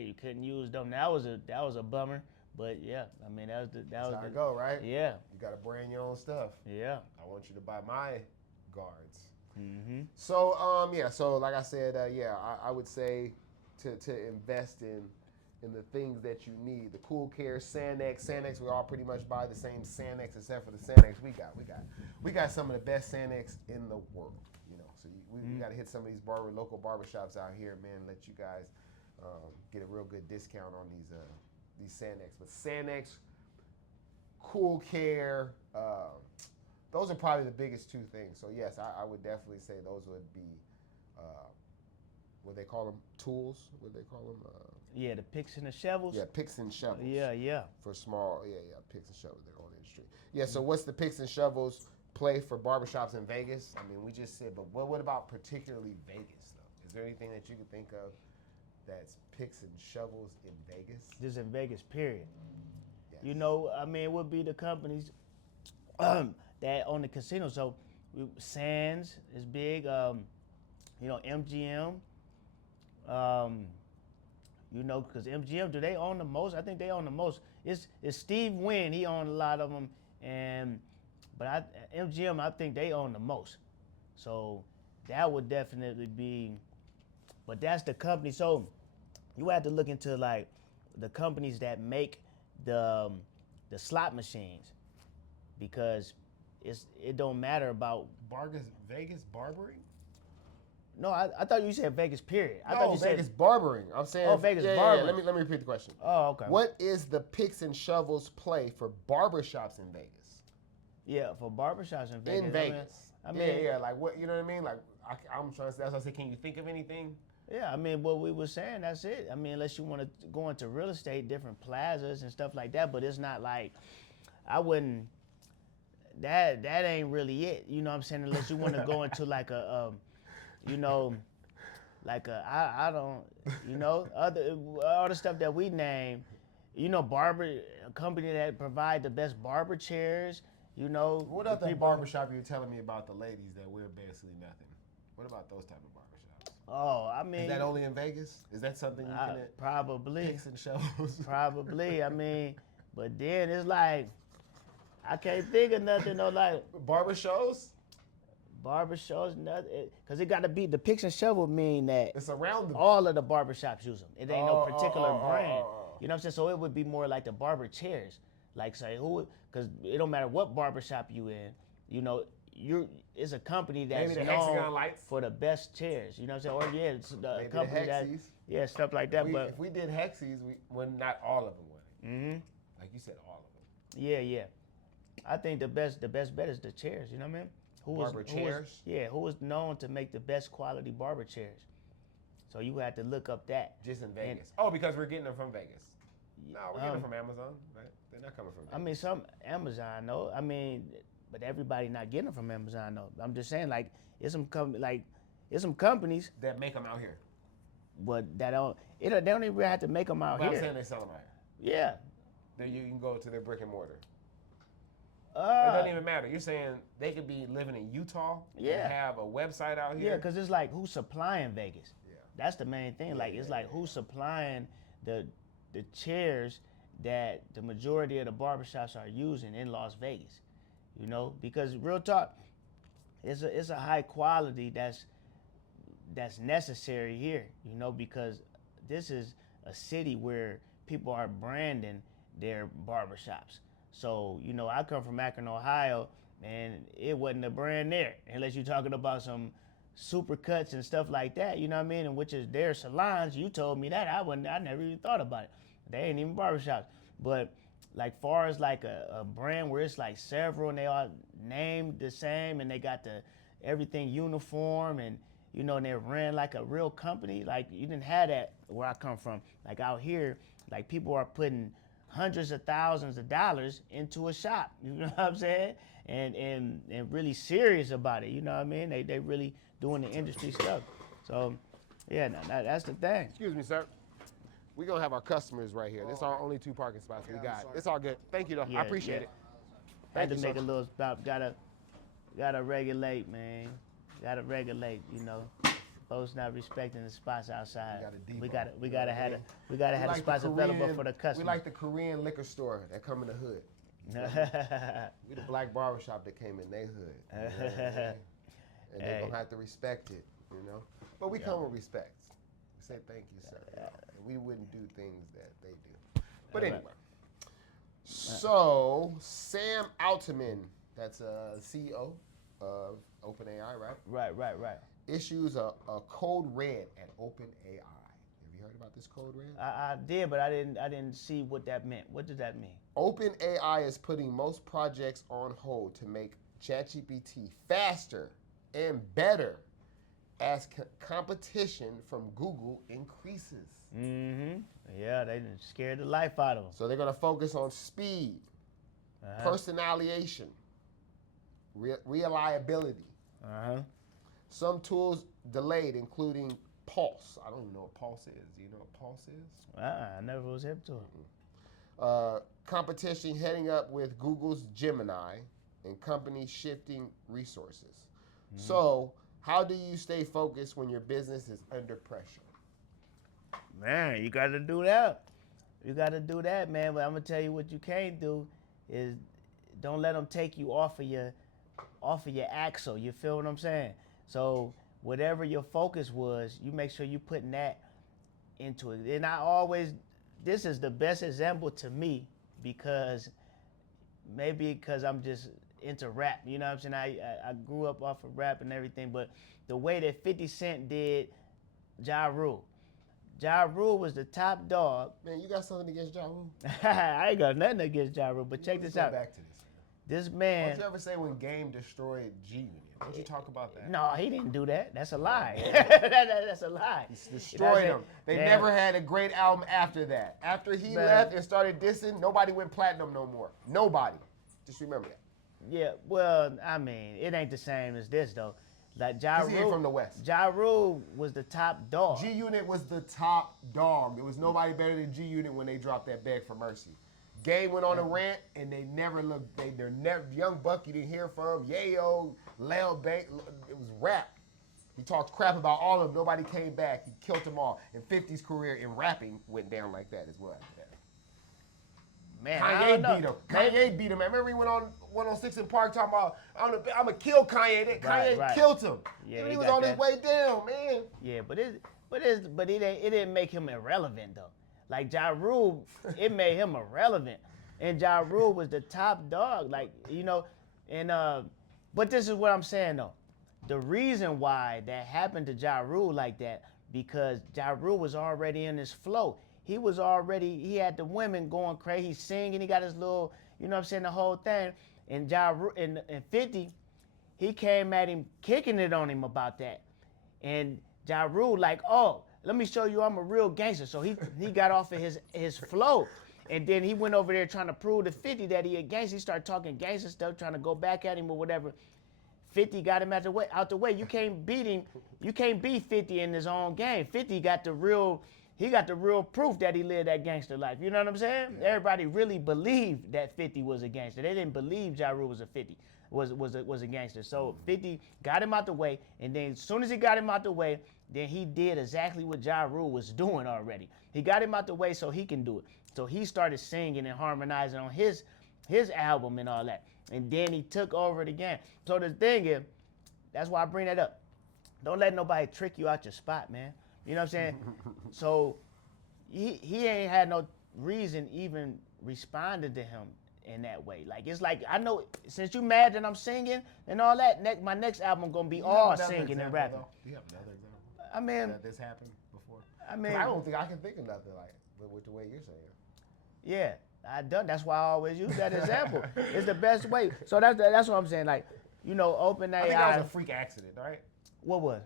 you couldn't use them. That was a bummer. But yeah, I mean that was That's how it go, right? Yeah, You got to brand your own stuff. yeah. I want you to buy my guards. Mm-hmm. So so like I said, I would say to invest in the things that you need. The Cool Care, Sanex, we all pretty much buy the same Sanex except for the Sanex we got some of the best Sanex in the world. You know, so we got to hit some of these local barbershops out here, man. Let you guys get a real good discount on these Sanex. But Sanex, Cool Care, those are probably the biggest two things. So yes, I would definitely say those would be, what they call them, tools? What they call them? Yeah, the picks and the shovels. Yeah, picks and shovels. Yeah. For small, picks and shovels, their own industry. Yeah, so what's the picks and shovels play for barbershops in Vegas? I mean, we just said, but what about particularly Vegas, though? Is there anything that you can think of that's picks and shovels in Vegas? Just in Vegas, period. Yes. You know, I mean, it would be the companies that own the casino. So Sands is big. You know, MGM. You know, because MGM, do they own the most? I think they own the most. It's Steve Wynn. He owned a lot of them, but MGM, I think they own the most. So that would definitely be. But that's the company. So you have to look into like the companies that make the slot machines, because it don't matter about Vegas barbering? No, I thought you said Vegas, period. I No, thought you Vegas said barbering. I'm saying Vegas yeah, barbering. Let me repeat the question. Oh, okay. What is the picks and shovels play for barbershops in Vegas? Yeah, for barbershops in Vegas. In Vegas. I mean, like what, you know what I mean? Like I'm trying to say, that's why I said, can you think of anything? Yeah, I mean, what we were saying, that's it. I mean, unless you want to go into real estate, different plazas and stuff like that, but it's not like, I wouldn't, that ain't really it. You know what I'm saying? Unless you want to go into like you know, like I don't, you know, all the stuff that we name, you know, a company that provide the best barber chairs, you know. What about the barbershop you were telling me about, the ladies that wear basically nothing? What about those type of barbershops? Oh, I mean. Is that only in Vegas? Is that something you can probably. Picks and shovels? Probably, I mean, but then it's like, I can't think of nothing though, like. Barber shows? Barbershops, nothing, because it got to be, the picks and shovel mean that it's around all of the barbershops use them. It ain't no particular brand. You know what I'm saying? So it would be more like the barber chairs. Like say because it don't matter what barbershop you in, you know, it's a company that's known for the best chairs. You know what I'm saying? Or yeah, it's the company that, stuff like that. If we did Hexies, not all of them would. Mm-hmm. Like you said, all of them. Yeah. I think the best bet is the chairs. You know what I mean? Barber chairs? Who is known to make the best quality barber chairs. So you have to look up that. Just in Vegas. Because we're getting them from Vegas. No, we're getting them from Amazon. Right? They're not coming from Vegas. I mean, some Amazon, though. I mean, but everybody not getting them from Amazon, though. I'm just saying, like, it's some companies that make them out here. But they don't even really have to make them out here. I'm saying they sell them out here. Yeah. Then you can go to their brick and mortar. It doesn't even matter. You're saying they could be living in Utah and have a website out here? Yeah, because it's like, who's supplying Vegas? Yeah. That's the main thing. Who's supplying the chairs that the majority of the barbershops are using in Las Vegas? You know, because real talk, it's a high quality that's necessary here, you know, because this is a city where people are branding their barbershops. So, you know, I come from Akron, Ohio, and it wasn't a brand there, unless you're talking about some super cuts and stuff like that, you know what I mean? And which is their salons. You told me that. I never even thought about it. They ain't even barbershops. But like far as like a brand where it's like several and they all named the same and they got everything uniform and, you know, and they ran like a real company, like you didn't have that where I come from. Like out here, like people are putting hundreds of thousands of dollars into a shop, you know what I'm saying? And really serious about it, you know what I mean? They really doing the industry stuff. So, yeah, that's the thing. Excuse me, sir. We're going to have our customers right here. This is our only 2 parking spots we got. It's all good. Thank you, though. I appreciate it. Had to make a little stop. Gotta regulate, man. Gotta regulate, you know. Folks not respecting the spots outside. We got We gotta have the spots available for the customers. We like the Korean liquor store that come in the hood. We the black barbershop that came in their hood. You know what I mean? And they're gonna have to respect it, you know. But we come with respect. We say thank you, sir. And we wouldn't do things that they do. But anyway. So Sam Altman, that's a CEO of OpenAI, right? Right. Issues a code red at OpenAI. Have you heard about this code red? I did, but I didn't see what that meant. What does that mean? OpenAI is putting most projects on hold to make ChatGPT faster and better as competition from Google increases. Mm-hmm. Yeah, they scared the life out of them. So they're going to focus on speed, personalization, reliability. Some tools delayed, including Pulse. I don't even know what Pulse is. Do you know what Pulse is? I never was hip to it. Competition heading up with Google's Gemini and companies shifting resources. So how do you stay focused when your business is under pressure? Man, you got to do that. You got to do that, man. But I'm going to tell you what you can't do is don't let them take you off of your axle. You feel what I'm saying? So whatever your focus was, you make sure you putting that into it. And this is the best example to me because I'm just into rap. You know what I'm saying? I grew up off of rap and everything, but the way that 50 Cent did Ja Rule. Ja Rule was the top dog. Man, you got something against Ja Rule? I ain't got nothing against Ja Rule, but check this out. Back to this. This man. Don't you ever say when Game destroyed G-Unit? Don't you talk about that? No, he didn't do that. That's a lie. That's a lie. He destroyed them. They never had a great album after that. After he left and started dissing, nobody went platinum no more. Nobody. Just remember that. Yeah, well, I mean, it ain't the same as this though. Like Ja Rule from the West. Ja Rule was the top dog. G-Unit was the top dog. There was nobody better than G-Unit when they dropped that Beg for Mercy. Game went on a rant and they never looked. They're never. Young Bucky didn't hear from Yayo, Lil Bank. It was rap. He talked crap about all of them. Nobody came back. He killed them all. And 50's career in rapping went down like that as well after that. Man, Kanye beat him. Kanye beat him. I remember he went on 106 in Park talking about, I'm gonna kill Kanye. Kanye killed him. Yeah, he was on his way down, man. Yeah, but it didn't make him irrelevant though. Like Ja Rule, it made him irrelevant, and Ja Rule was the top dog. Like but this is what I'm saying though. The reason why that happened to Ja Rule like that because Ja Rule was already in his flow. He had the women going crazy. He's singing. He got his little, you know what I'm saying, the whole thing. And Ja Rule, and 50, he came at him, kicking it on him about that. And Ja Rule like, oh, let me show you I'm a real gangster. So he got off of his flow. And then he went over there trying to prove to 50 that he a gangster. He started talking gangster stuff, trying to go back at him or whatever. 50 got him out the way. You can't beat him. You can't beat 50 in his own game. 50 got the real proof that he lived that gangster life. You know what I'm saying? Yeah. Everybody really believed that 50 was a gangster. They didn't believe Ja Rule was a gangster. So 50 got him out the way, and then as soon as he got him out the way, then he did exactly what Ja Rule was doing already. He got him out the way so he can do it. So he started singing and harmonizing on his album and all that. And then he took over the game. So the thing is, that's why I bring that up. Don't let nobody trick you out your spot, man. You know what I'm saying? So he ain't had no reason even responding to him in that way. Like, it's like, I know since you mad that I'm singing and all that, my next album gonna be all singing and rapping. Do you have another example? I mean, that this happened before? I mean, I don't think I can think of nothing like with the way you're saying. Yeah, that's why I always use that example. It's the best way. So that's what I'm saying. Like, you know, OpenAI. I think that was a freak accident, right? What was?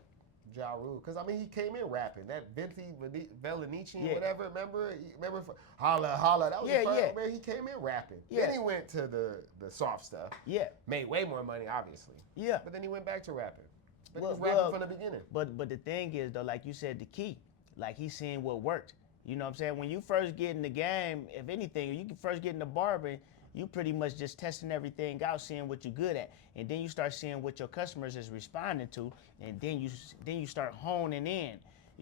Ja Rule, because I mean he came in rapping that Vinci Velenici or whatever. Remember Holla Holla. That was the first man he came in rapping. Yeah. Then he went to the soft stuff. Yeah. Made way more money, obviously. Yeah. But then he went back to rapping. But he was rapping from the beginning. But the thing is though, like you said, the key, like he's seeing what worked. You know what I'm saying? When you first get in the game, if anything, you can first get in the barber, you pretty much just testing everything out, seeing what you're good at, and then you start seeing what your customers is responding to, and then you start honing in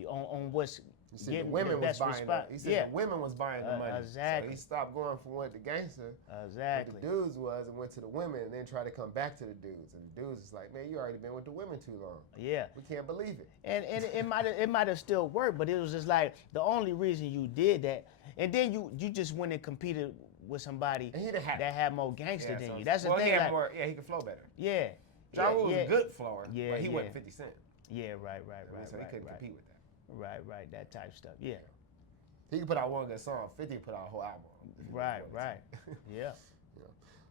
on what's He said getting the women the was best buying response. the, he said the women was buying the money. Exactly. So he stopped going from what the gangster, Exactly. what the dudes was, and went to the women, and then tried to come back to the dudes. And the dudes is like, man, you already been with the women too long. Yeah. We can't believe it. And it might have still worked, but it was just like the only reason you did that, and then you just went and competed with somebody And he didn't have that had more gangster than so- you. That's the well, thing. He had Like, more, he could flow better. yeah. Ja Rule was a good flower, Yeah, but he yeah. wasn't 50 Cent. Yeah, right, So he couldn't compete with that. Right, that type of stuff. Yeah. He could put out one good song. 50 could put out a whole album. Right. Yeah.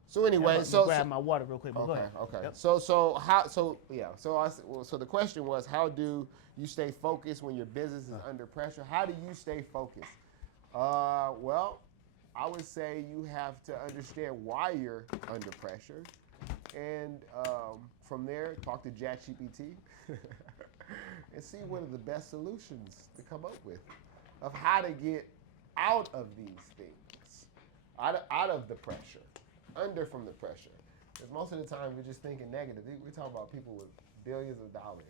So anyway, I'm gonna grab my water real quick. But go okay, ahead. okay. Yep. So the question was, how do you stay focused when your business is under pressure? How do you stay focused? Well, I would say you have to understand why you're under pressure, and from there, talk to ChatGPT and see what are the best solutions to come up with of how to get out of these things, out of the pressure, from the pressure. Because most of the time we're just thinking negative. We're talking about people with billions of dollars.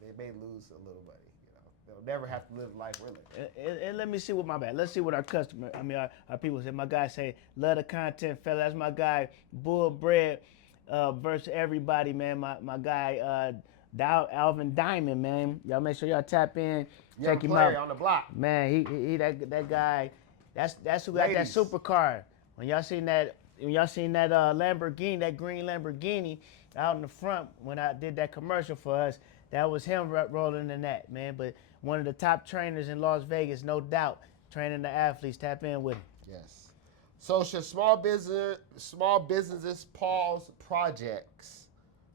They may lose a little money. They'll never have to live life really. And let me see what let's see what our customer, our people say. My guy say, love the content, fella. That's my guy, Bull Bread versus everybody, man. My guy, Alvin Diamond, man. Y'all make sure y'all tap in, Young check him player out. on the block. Man, he that guy. That's who got Ladies. that supercar. When y'all seen that Lamborghini, that green Lamborghini out in the front when I did that commercial for us, that was him rolling in that, man. But one of the top trainers in Las Vegas, no doubt, training the athletes. Tap in with him. Yes. So should small businesses pause projects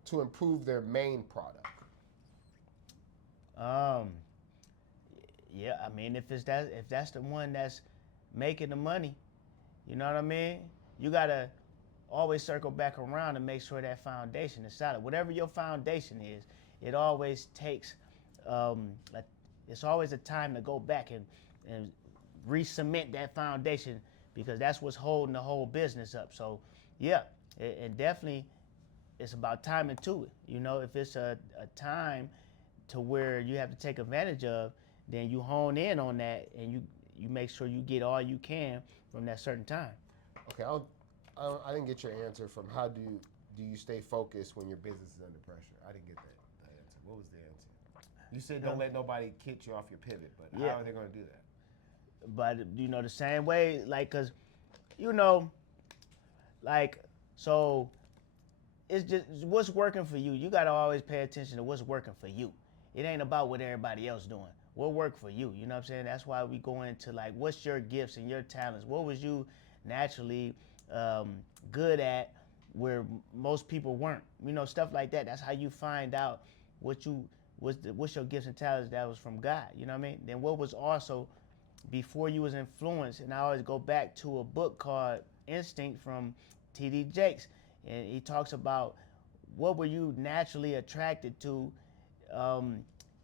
to improve their main product? Yeah, I mean, if that's the one that's making the money, you know what I mean? You gotta always circle back around and make sure that foundation is solid. Whatever your foundation is, it always takes, it's always a time to go back and re-cement that foundation, because that's what's holding the whole business up. So yeah, and definitely it's about timing to it. You know, if it's a time to where you have to take advantage of, then you hone in on that and you make sure you get all you can from that certain time. Okay, I didn't get your answer from how do you stay focused when your business is under pressure? I didn't get that answer. What was the answer? You said don't let nobody kick you off your pivot, but Yeah. how are they going to do that? But the same way, like, cause so it's just what's working for you. You gotta always pay attention to what's working for you. It ain't about what everybody else doing. What worked for you? You know what I'm saying? That's why we go into like, what's your gifts and your talents? What was you naturally good at where most people weren't? Stuff like that. That's how you find out what's your gifts and talents that was from God. You know what I mean? Then what was also before you was influenced, and I always go back to a book called Instinct from T.D. Jakes, and he talks about what were you naturally attracted to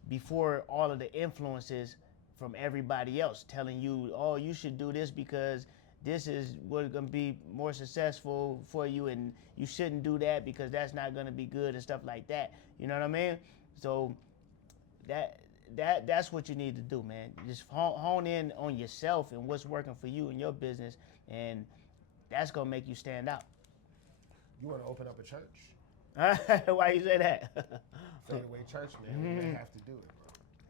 before all of the influences from everybody else telling you, oh, you should do this because this is what's going to be more successful for you, and you shouldn't do that because that's not going to be good and stuff like that. You know what I mean? So that's what you need to do, man. Just hone in on yourself and what's working for you in your business, and that's going to make you stand out. You want to open up a church? Why you say that? Fadeaway Church, man. We may have to do it,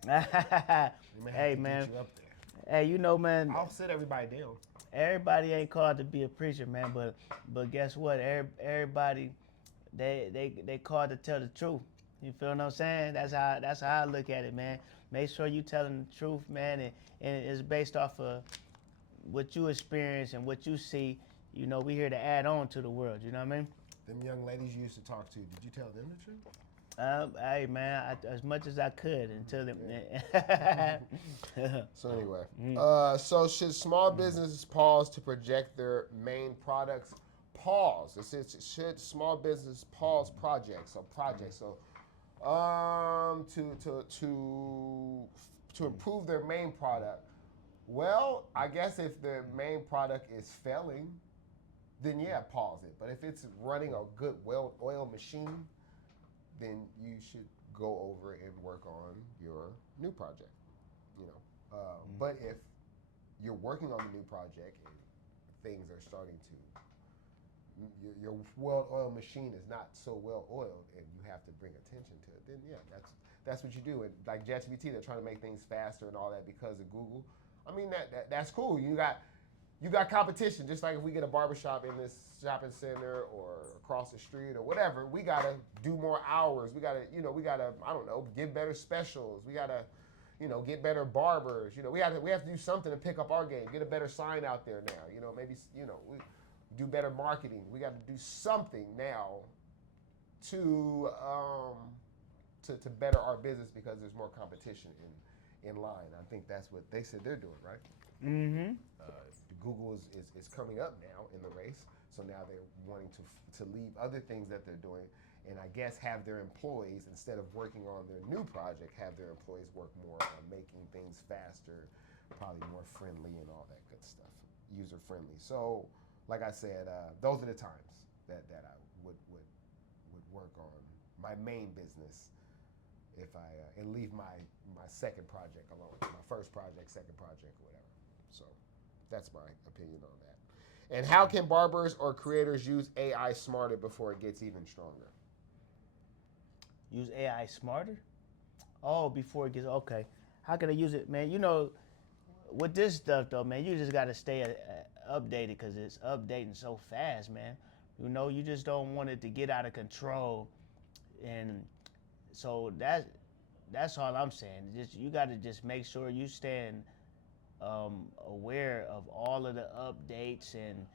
bro. We may have Hey, to man. get you up there. Hey, man. I'll sit everybody down. Everybody ain't called to be a preacher, man. But guess what? Everybody, they called to tell the truth. You feel what I'm saying? That's how I look at it, man. Make sure you telling the truth, man, and it's based off of what you experience and what you see. We here to add on to the world. You know what I mean? Them young ladies you used to talk to, did you tell them the truth? Hey, man, as much as I could until it. So anyway, so should small businesses pause to project their main products? Pause. It says should small business pause projects. So to improve their main product. Well, I guess if their main product is failing, then yeah, pause it. But if it's running a good, well-oiled machine, then you should go over and work on your new project. You know, but if you're working on the new project and things are starting to, your well-oiled machine is not so well-oiled, and you have to bring attention to it, then yeah, that's what you do. And like ChatGPT, they're trying to make things faster and all that because of Google. I mean, that's cool. You got competition. Just like if we get a barbershop in this shopping center or across the street or whatever, we gotta do more hours. We gotta, I don't know, give better specials. We gotta, get better barbers. We have to do something to pick up our game. Get a better sign out there now. Maybe, we do better marketing. We got to do something now to better our business because there's more competition in line. I think that's what they said they're doing, right? Mm-hmm. Google is coming up now in the race, so now they're wanting to leave other things that they're doing, and I guess have their employees, instead of working on their new project, have their employees work more on making things faster, probably more friendly and all that good stuff, user friendly. So, like I said, those are the times that I would work on my main business if I and leave my second project alone, my first project, second project, whatever. So that's my opinion on that. And how can barbers or creators use AI smarter before it gets even stronger? Use AI smarter? Oh, before it gets, okay. How can I use it, man? With this stuff though, man, you just gotta stay updated because it's updating so fast, man. You just don't want it to get out of control, and so that's all I'm saying. You gotta just make sure you stand aware of all of the updates and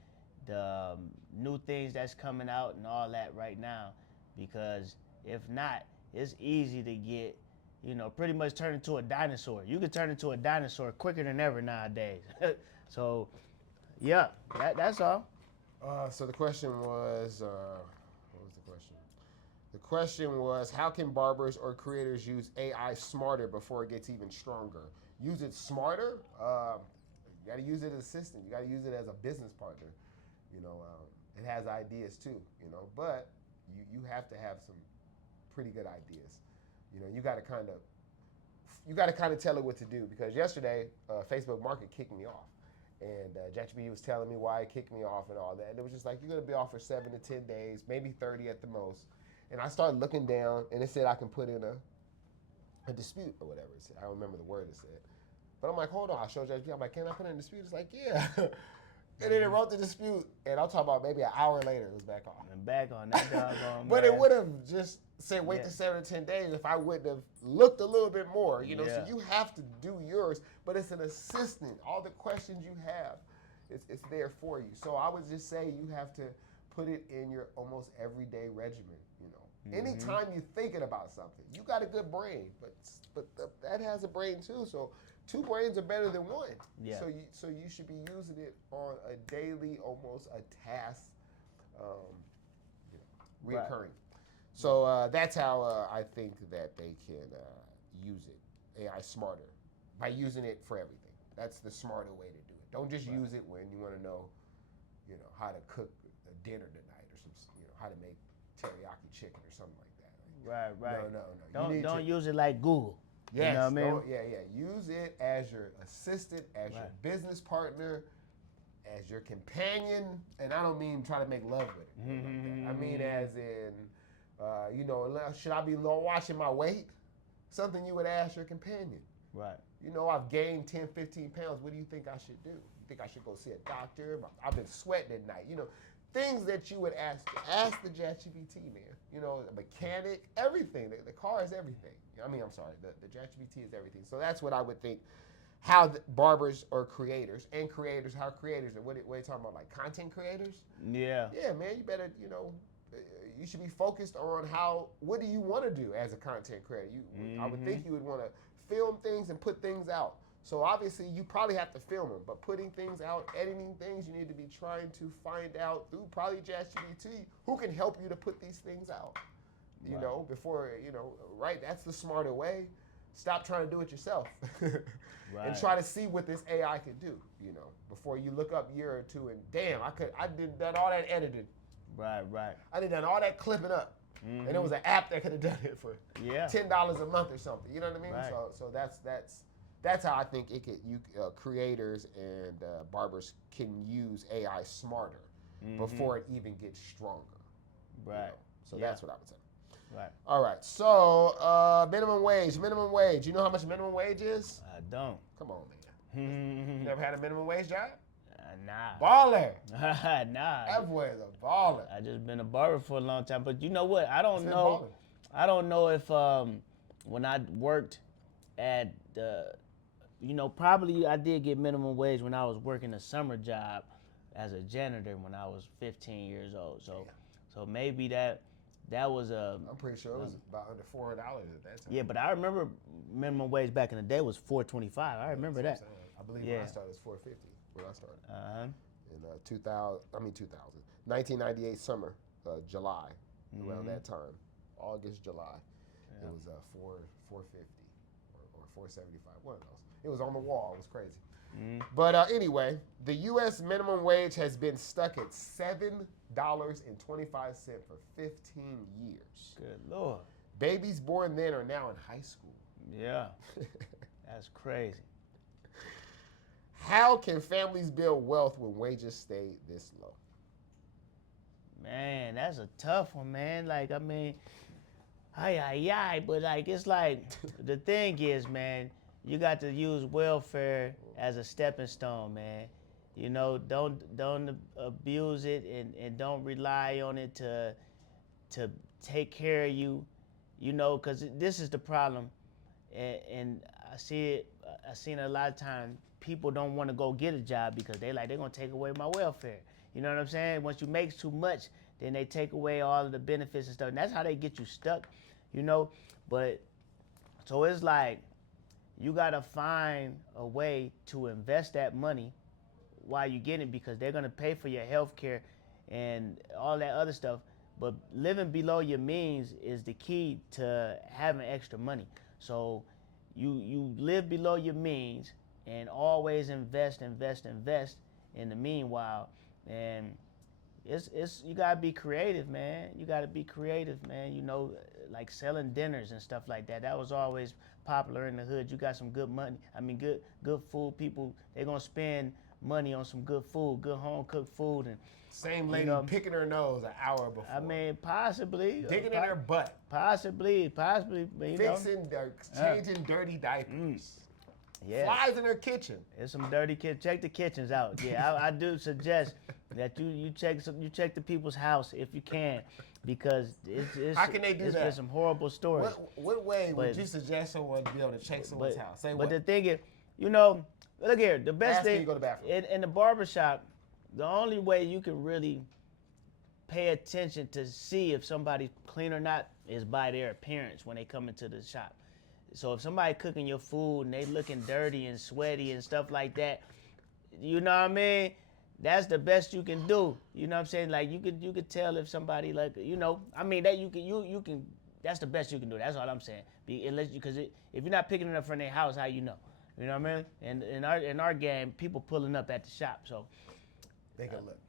the new things that's coming out and all that right now, because if not, it's easy to get, pretty much turn into a dinosaur. You can turn into a dinosaur quicker than ever nowadays. So, yeah, that's all. So the question was, what was the question? The question was, how can barbers or creators use AI smarter before it gets even stronger? Use it smarter? You got to use it as assistant. You got to use it as a business partner. It has ideas too, but you have to have some pretty good ideas. You got to kind of tell it what to do, because yesterday Facebook Market kicked me off, and ChatGPT was telling me why it kicked me off and all that, and it was just like, you're going to be off for 7 to 10 days, maybe 30 at the most. And I started looking down, and it said I can put in a dispute or whatever it said. I don't remember the word it said. But I'm like, hold on. I showed ChatGPT. I'm like, can I put in a dispute? It's like, yeah. And then it wrote the dispute, and I'm talking about maybe an hour later, it was back on. And back on that doggone. But it would have just said wait to 7 to 10 days if I wouldn't have looked a little bit more. So you have to do yours, but it's an assistant. All the questions you have, it's there for you. So I would just say you have to put it in your almost everyday regimen. Anytime you're thinking about something, you got a good brain, but that has a brain too. So 2 brains are better than 1. Yeah. So you should be using it on a daily, almost a task, reoccurring. Right. So that's how I think that they can use it, AI smarter, by using it for everything. That's the smarter way to do it. Don't just use it when you want to know, how to cook a dinner tonight or some, how to make teriyaki chicken or something like that. Right. No. Don't use it like Google. Yes. You know what I mean? Yeah. Use it as your assistant, as your business partner, as your companion, and I don't mean try to make love with it. Like I mean as in, should I be watching my weight? Something you would ask your companion. Right. I've gained 10, 15 pounds. What do you think I should do? You think I should go see a doctor? I've been sweating at night. Things that you would ask the ChatGPT, man. A mechanic, everything. The car is everything. I'm sorry, the ChatGPT is everything. So that's what I would think. How barbers or creators, and creators, how creators, what are you talking about, like content creators? Yeah. Yeah, man, you better, you should be focused on what do you want to do as a content creator? I would think you would want to film things and put things out. So obviously you probably have to film them, but putting things out, editing things, you need to be trying to find out through probably ChatGPT who can help you to put these things out. Before, right? That's the smarter way. stop trying to do it yourself and Right. try to see what this AI can do, you know, before you look up a year or two and damn, I did done all that editing. Right. I did done all that clipping up. And it was an app that could have done it for $10 a month or something. You know what I mean? Right. So that's how I think creators and barbers can use AI smarter before it even gets stronger. Right. You know? So that's what I would say. Right. All right. So minimum wage. You know how much minimum wage is? I don't. Come on, man. You never had a minimum wage job? Nah. Baller. Nah. That boy is a baller. I just been a barber for a long time, but you know what? I don't That's know. baller. I don't know if when I worked at the, probably I did get minimum wage when I was working a summer job as a janitor when I was 15 years old. So maybe that was a. I'm pretty sure it was about under $400 at that time. Yeah, but I remember minimum wage back in the day was $4.25. I remember that. I believe when I started it was $4.50 when I started. In 1998 summer, July, around that time, August, July, it was $4.50 or $4.75. One of those. It was on the wall. It was crazy. But anyway, the U.S. minimum wage has been stuck at $7.25 for 15 years. Good Lord. Babies born then are now in high school. Yeah. That's crazy. How can families build wealth when wages stay this low? Man, that's a tough one, man. Like, I mean, but like, it's like, the thing is, man, you got to use welfare as a stepping stone, man. You know, don't abuse it and don't rely on it to take care of you, you know, because this is the problem. And I seen it a lot of times. People don't want to go get a job because they're gonna take away my welfare. You know what I'm saying? Once you make too much, then they take away all of the benefits and stuff. And that's how they get you stuck, you know? But, so it's like, you gotta find a way to invest that money while you get it, because they're gonna pay for your health care and all that other stuff. But living below your means is the key to having extra money. So you live below your means and always invest in the meanwhile. And it's you gotta be creative, man. You gotta be creative, man. You know, like selling dinners and stuff like that. That was always popular in the hood. You got some good money. I mean, good food. People, they're gonna spend money on some good food, good home cooked food. And same lady picking her nose an hour before. I mean, possibly digging in her butt. Possibly, but you fixing, changing dirty diapers. Yeah. Flies in her kitchen. There's some dirty kids. Check the kitchens out. Yeah, I do suggest that you check the people's house if you can, because it's how can they do it's that? been some horrible stories. What way would you suggest someone be able to check someone's house? Say but what? the thing is, you know, look here. The best Ask me thing to go to the bathroom. in the barbershop, the only way you can really pay attention to see if somebody's clean or not is by their appearance when they come into the shop. So if somebody cooking your food and they looking dirty and sweaty and stuff like that, you know what I mean? That's the best you can do. You know what I'm saying? Like you could tell if somebody, like, you know, I mean, that you can that's the best you can do. That's all I'm saying. Because if you're not picking it up from their house, how you know? You know what I mean? And in our game, people pulling up at the shop, so they can look.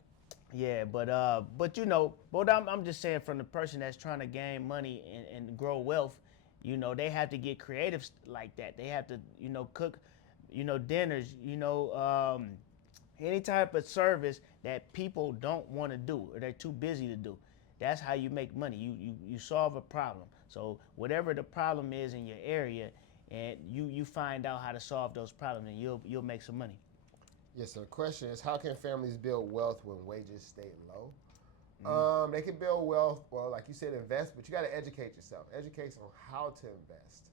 Yeah, but you know, I'm just saying, from the person that's trying to gain money and grow wealth, you know, they have to get creative like that. They have to, you know, cook, you know, dinners, you know, any type of service that people don't want to do or they're too busy to do. That's how you make money. You solve a problem. So whatever the problem is in your area, and you find out how to solve those problems, and you'll make some money. Yes, so the question is, how can families build wealth when wages stay low? They can build wealth, well, like you said, invest, but you got to educate yourself. Educate on how to invest.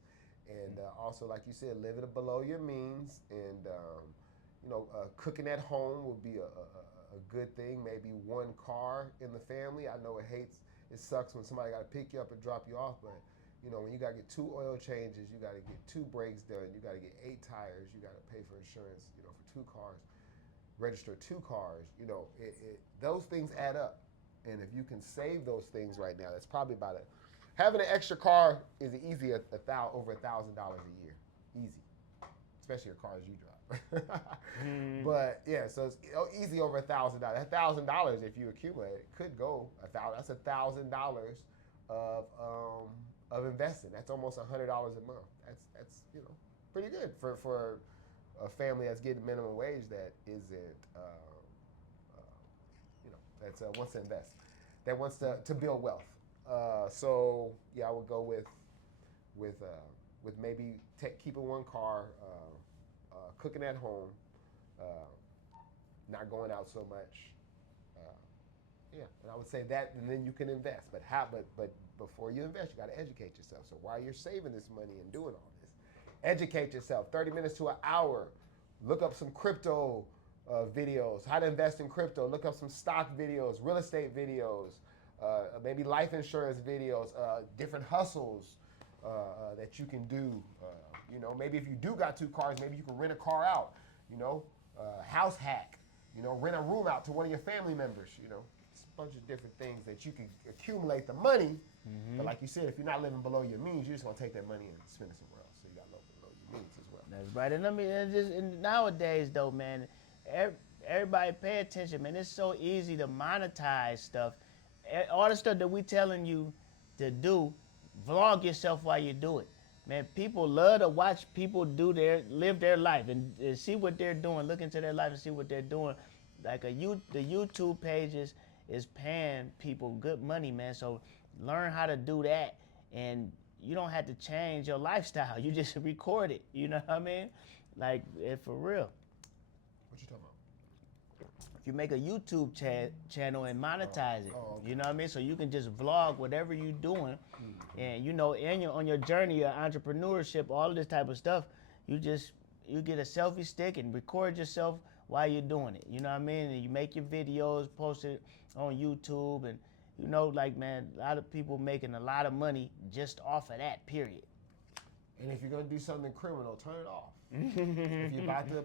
And also, like you said, living below your means. And, you know, cooking at home would be a good thing. Maybe one car in the family. I know it sucks when somebody got to pick you up and drop you off, but, you know, when you got to get 2 oil changes, you got to get 2 brakes done, you got to get 8 tires, you got to pay for insurance, you know, for 2 cars, register 2 cars, you know, those things add up. And if you can save those things right now, that's probably about Having an extra car is easy over $1,000 a year, easy, especially your cars you drive. But yeah, so it's easy over $1,000. $1,000, if you accumulate it, could go $1,000. That's $1,000 of investing. That's almost $100 a month. That's pretty good for a family that's getting minimum wage that isn't that's wants to invest, that wants to build wealth. So yeah, I would go with maybe keeping one car, cooking at home, not going out so much. Yeah, and I would say that, and then you can invest. But before you invest, you got to educate yourself. So while you're saving this money and doing all this, educate yourself. 30 minutes to an hour. Look up some crypto videos, how to invest in crypto. Look up some stock videos, real estate videos, maybe life insurance videos, different hustles that you can do. Maybe if you do got 2 cars, maybe you can rent a car out. House hack. Rent a room out to one of your family members. It's a bunch of different things that you can accumulate the money. Mm-hmm. But like you said, if you're not living below your means, you're just gonna take that money and spend it somewhere else. So you got to live below your means as well. That's right. And I mean, and nowadays though, man, everybody pay attention, man. It's so easy to monetize stuff. All the stuff that we telling you to do, vlog yourself while you do it. Man, people love to watch people live their life and see what they're doing, look into their life and see what they're doing. Like the YouTube pages is paying people good money, man. So learn how to do that, and you don't have to change your lifestyle. You just record it. You know what I mean? Like, for real. What you talking about? If you make a YouTube channel and monetize it, okay. You know what I mean? So you can just vlog whatever you're doing, and on your journey of entrepreneurship, all of this type of stuff, you get a selfie stick and record yourself while you're doing it. You know what I mean? And you make your videos, post it on YouTube, and man, a lot of people making a lot of money just off of that, period. And if you're gonna do something criminal, turn it off. If you're about to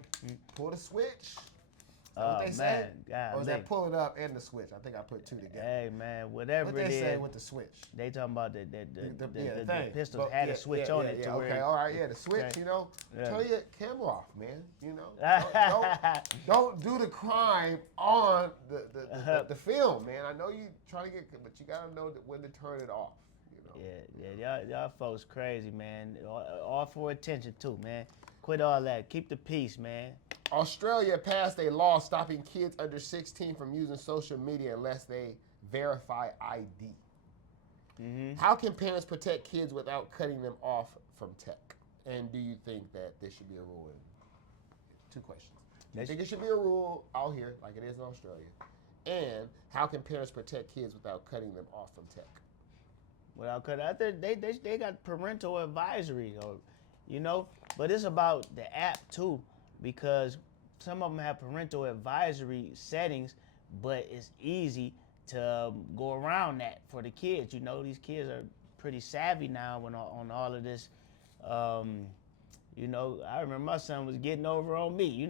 pull the switch, what they say? Or is that pull it up and the switch? I think I put 2 together. Hey man, whatever what it is. What they say with the switch? They talking about the pistols had a switch on it. Okay, all right, the switch. Okay. Turn your camera off, man. Don't do the crime on the film, man. I know you trying to get, but you gotta know when to turn it off. Yeah, y'all folks crazy, man. All for attention too, man. Quit all that. Keep the peace, man. Australia passed a law stopping kids under 16 from using social media unless they verify ID. Mm-hmm. How can parents protect kids without cutting them off from tech? And do you think that there should be a rule? 2 questions. Do you think it should be a rule out here like it is in Australia? And how can parents protect kids without cutting them off from tech? Without cutting, I think they got parental advisory, but it's about the app too, because some of them have parental advisory settings, but it's easy to go around that for the kids. These kids are pretty savvy now on all of this. I remember my son was getting over on me.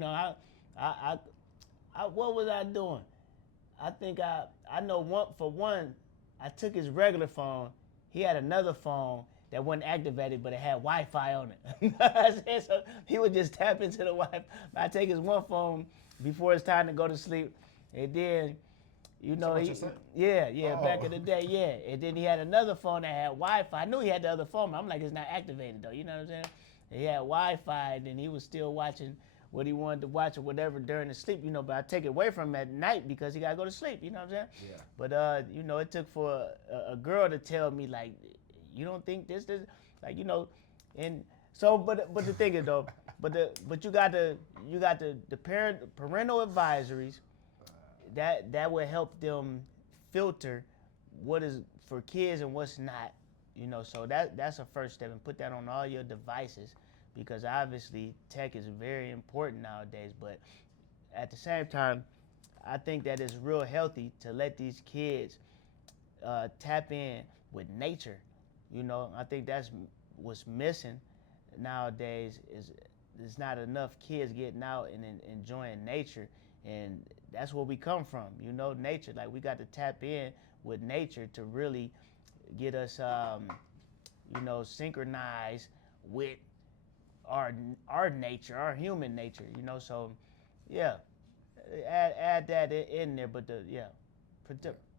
I what was I doing? I think I know for one, I took his regular phone. He had another phone that wasn't activated, but it had Wi-Fi on it. So he would just tap into the Wi-Fi. I take his one phone before it's time to go to sleep, and then, back in the day, yeah. And then he had another phone that had Wi-Fi. I knew he had the other phone, but I'm like, it's not activated though. You know what I'm saying? He had Wi-Fi, and then he was still watching what he wanted to watch or whatever during the sleep, but I take it away from him at night because he gotta go to sleep. You know what I'm saying? Yeah. But it took for a girl to tell me, like, you don't think this, like, and so, but the thing is though, but you got the parental advisories that will help them filter what is for kids and what's not, so that's a first step, and put that on all your devices, because obviously tech is very important nowadays. But at the same time, I think that it's real healthy to let these kids tap in with nature. I think that's what's missing nowadays is there's not enough kids getting out and enjoying nature, and that's where we come from. Nature. Like, we got to tap in with nature to really get us, synchronized with our nature, our human nature. So yeah, add that in there. But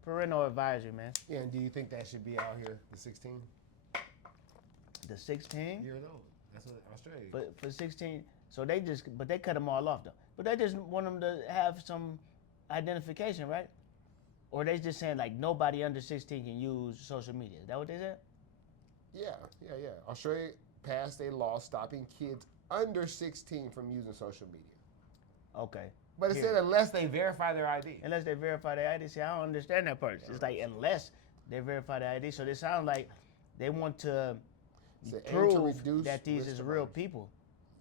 parental advisory, man. Yeah, and do you think that should be out here, the 16? The 16 years old. That's what Australia. But for 16, so they cut them all off though. But they just want them to have some identification, right? Or they just saying like nobody under 16 can use social media. Is that what they said? Yeah. Australia passed a law stopping kids under 16 from using social media. Okay. But it said unless they verify their ID. Unless they verify their ID. See, I don't understand that part. It's like unless they verify their ID. So they sound like they want to prove that these is real people.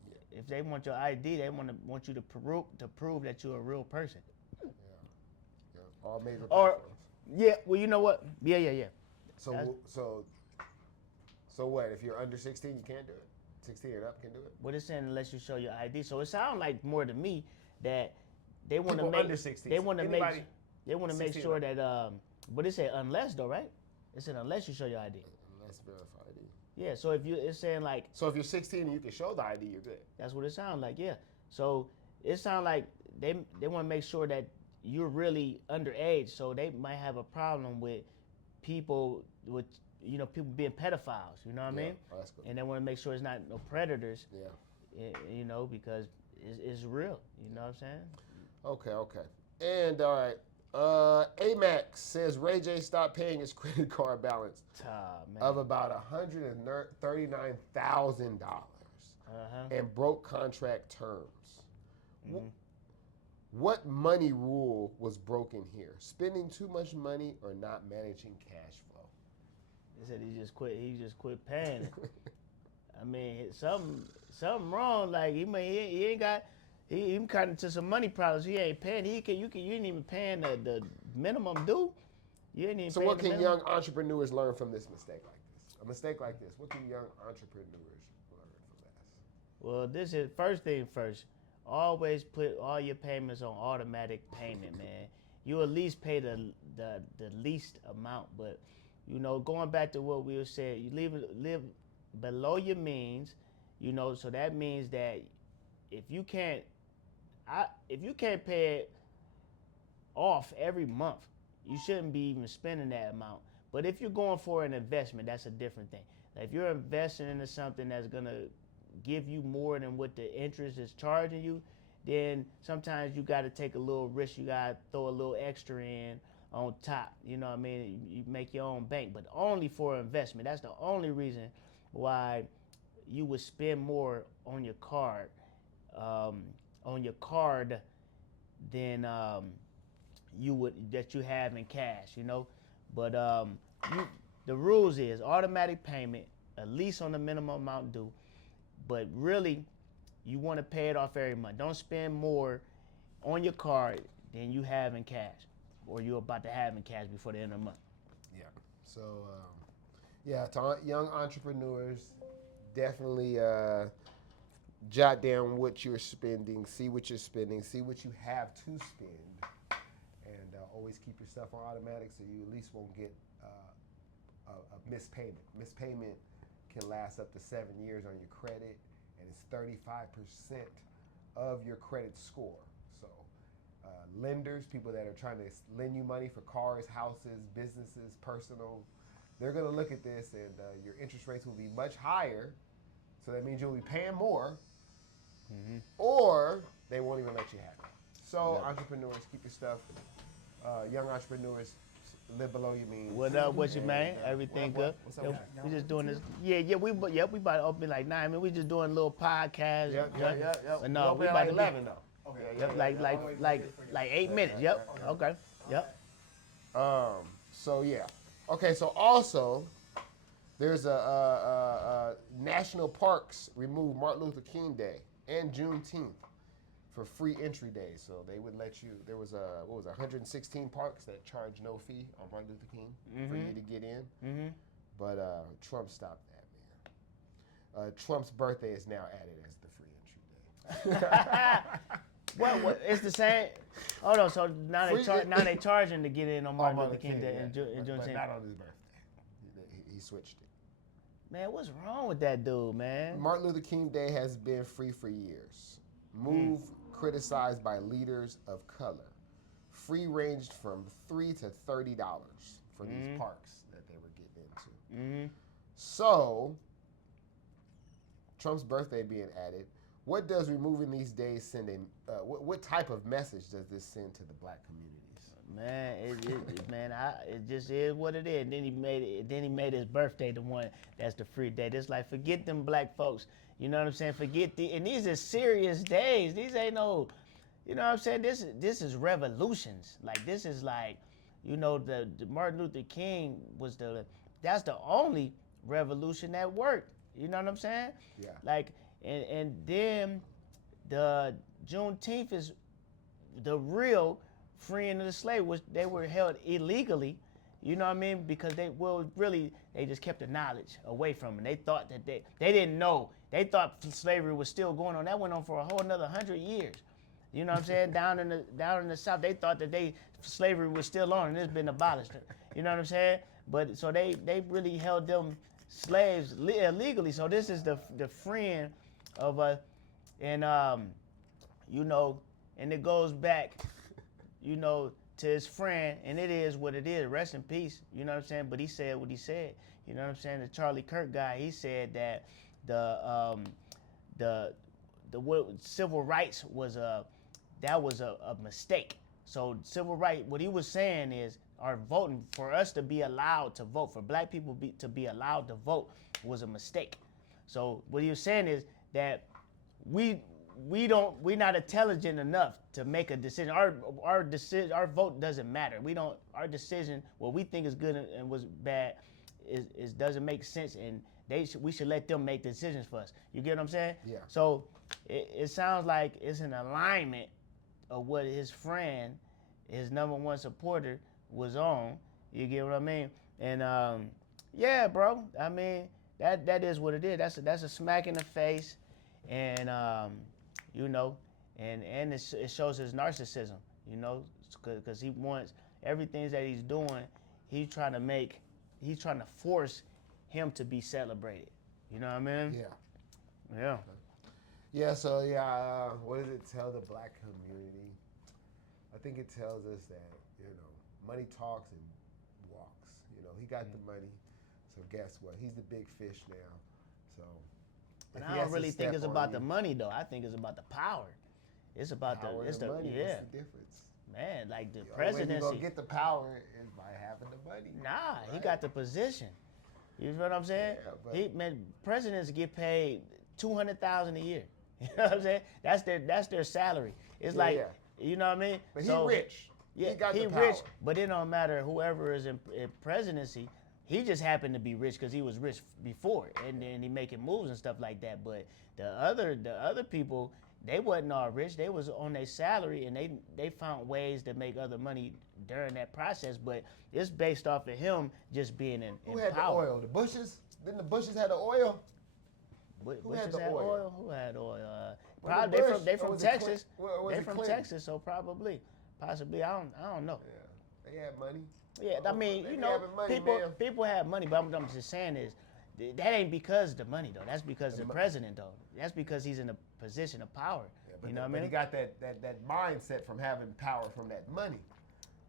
Yeah. If they want your ID, they want you to prove that you're a real person. Yeah. All major platforms. Yeah. Well, you know what? Yeah. So what? If you're under 16, you can't do it. 16 and up can do it. What it's saying unless you show your ID. So it sounds like more to me that they want to make under 16. They want to make sure that. But it said unless though, right? It said unless you show your ID. Unless verify ID. Yeah. So it's saying like. So if you're 16 and you can show the ID, you're good. That's what it sounds like. Yeah. So it sounds like they want to make sure that you're really underage. So they might have a problem with people being pedophiles. You know what I mean? Oh, that's good. And they want to make sure it's not no predators. Yeah. Because it's real. You know what I'm saying? Okay. And all right, Amax says Ray J stopped paying his credit card balance of about $139,000 and broke contract terms. Mm-hmm. What money rule was broken here? Spending too much money or not managing cash flow? They said he just quit paying it. I mean, something wrong. Like he ain't got. He got into some money problems. He ain't paying. You ain't even paying the minimum due. You ain't even. So what can young entrepreneurs learn from this mistake like this? A mistake like this. What can young entrepreneurs learn from this? Well, this is first thing first. Always put all your payments on automatic payment, man. You at least pay the least amount, but going back to what we were saying, you live below your means, so that means that if you can't pay it off every month, you shouldn't be even spending that amount. But if you're going for an investment, that's a different thing. Like if you're investing into something that's gonna give you more than what the interest is charging you, then sometimes you got to take a little risk. You got to throw a little extra in on top. You know what I mean? You make your own bank, but only for investment. That's the only reason why you would spend more on your card, than you have in cash. But the rules is automatic payment, at least on the minimum amount due. But really, you want to pay it off every month. Don't spend more on your card than you have in cash, or you're about to have in cash before the end of the month. Yeah. So, to young entrepreneurs, definitely jot down what you're spending, see what you're spending, see what you have to spend, and always keep your stuff on automatic so you at least won't get a missed payment. Missed payment can last up to 7 years on your credit, and it's 35% of your credit score. So lenders, people that are trying to lend you money for cars, houses, businesses, personal, they're going to look at this, and your interest rates will be much higher. So that means you'll be paying more, or they won't even let you have it. So entrepreneurs, keep your stuff. Young entrepreneurs, live below your means. What up? What's your man? Everything good? What's up? We just doing this. We about to open like 9 minutes. We just doing a little podcast. Yep. But no, we about to 11 though. Okay. Like 8 minutes. Yep. Okay. Yep. So yeah. Okay. So also, there's a national parks removed Martin Luther King Day and Juneteenth for free entry days. So they would let you, there was 116 parks that charge no fee on Martin Luther King for you to get in. But Trump stopped that, man. Trump's birthday is now added as the free entry day. What? It's the same. Hold on. So now they charging to get in on Martin Luther King Day and Juneteenth. But not on his birthday. switched it. Man, what's wrong with that dude, man? Martin Luther King Day has been free for years. Move criticized by leaders of color. Free ranged from $3 to $30 for these parks that they were getting into. So, Trump's birthday being added. What does removing these days send what type of message does this send to the black communities? Man, it just is what it is. And then he made his birthday the one that's the free day. It's like, forget them black folks. You know what I'm saying? And these are serious days. These ain't no, you know what I'm saying? This is revolutions. Like, this is like, you know, the Martin Luther King that's the only revolution that worked. You know what I'm saying? Yeah. Like, and then the Juneteenth is the real freeing of the slave, which they were held illegally, you know what I mean? Because they just kept the knowledge away from them. They thought that they didn't know. They thought slavery was still going on. That went on for a whole another 100 years. You know what I'm saying? Down in the South, they thought that slavery was still on and it's been abolished. You know what I'm saying? But so they really held them slaves illegally. So this is the freeing of us, and you know, and it goes back, you know, to his friend, and it is what it is. Rest in peace. You know what I'm saying? But he said what he said. You know what I'm saying? The Charlie Kirk guy, he said that the civil rights was a mistake. So civil rights, what he was saying is, our voting, for us to be allowed to vote, for black people to be allowed to vote, was a mistake. So what he was saying is that we're not intelligent enough to make a decision. Our vote doesn't matter. Our decision, what we think is good and was bad, is doesn't make sense, and we should let them make decisions for us. You get what I'm saying? Yeah. So it sounds like it's an alignment of what his friend, his number one supporter, was on. You get what I mean? And yeah, bro. I mean, that is what it is. That's a smack in the face, and you know, and it shows his narcissism. You know, because he wants everything that he's doing. He's trying to force him to be celebrated. You know what I mean? Yeah. Yeah. Yeah. So what does it tell the black community? I think it tells us that, you know, money talks and walks. You know, he got the money, so guess what? He's the big fish now. So, but I don't really think it's about the money, though. I think it's about the power. It's about power the money. yeah. What's the difference? Man, like the Only way presidency. you're gonna get the power is by having the money. Nah, right? he got the position. You know what I'm saying? Yeah, presidents get paid $200,000 a year. You know what I'm saying? That's their salary. It's you know what I mean? But he's rich. Yeah, he got the he power. rich, but it don't matter whoever is in presidency. He just happened to be rich because he was rich before, and then he making moves and stuff like that. But the other people, they wasn't all rich. They was on their salary, and they found ways to make other money during that process. But it's based off of him just being in Who had power. the oil? The Bushes? Didn't the Bushes have the oil? Who had the oil? Who had oil? Was Probably it Bush, they or from was it Texas. Clinton? They from Texas, so possibly. I don't know. Yeah, they had money. Yeah, I mean, They you be know, having money, man. people have money, but I'm just saying is that ain't because of the money though. That's because of the president though. That's because he's in a position of power. Yeah, but you know what I mean? He got that mindset from having power from that money.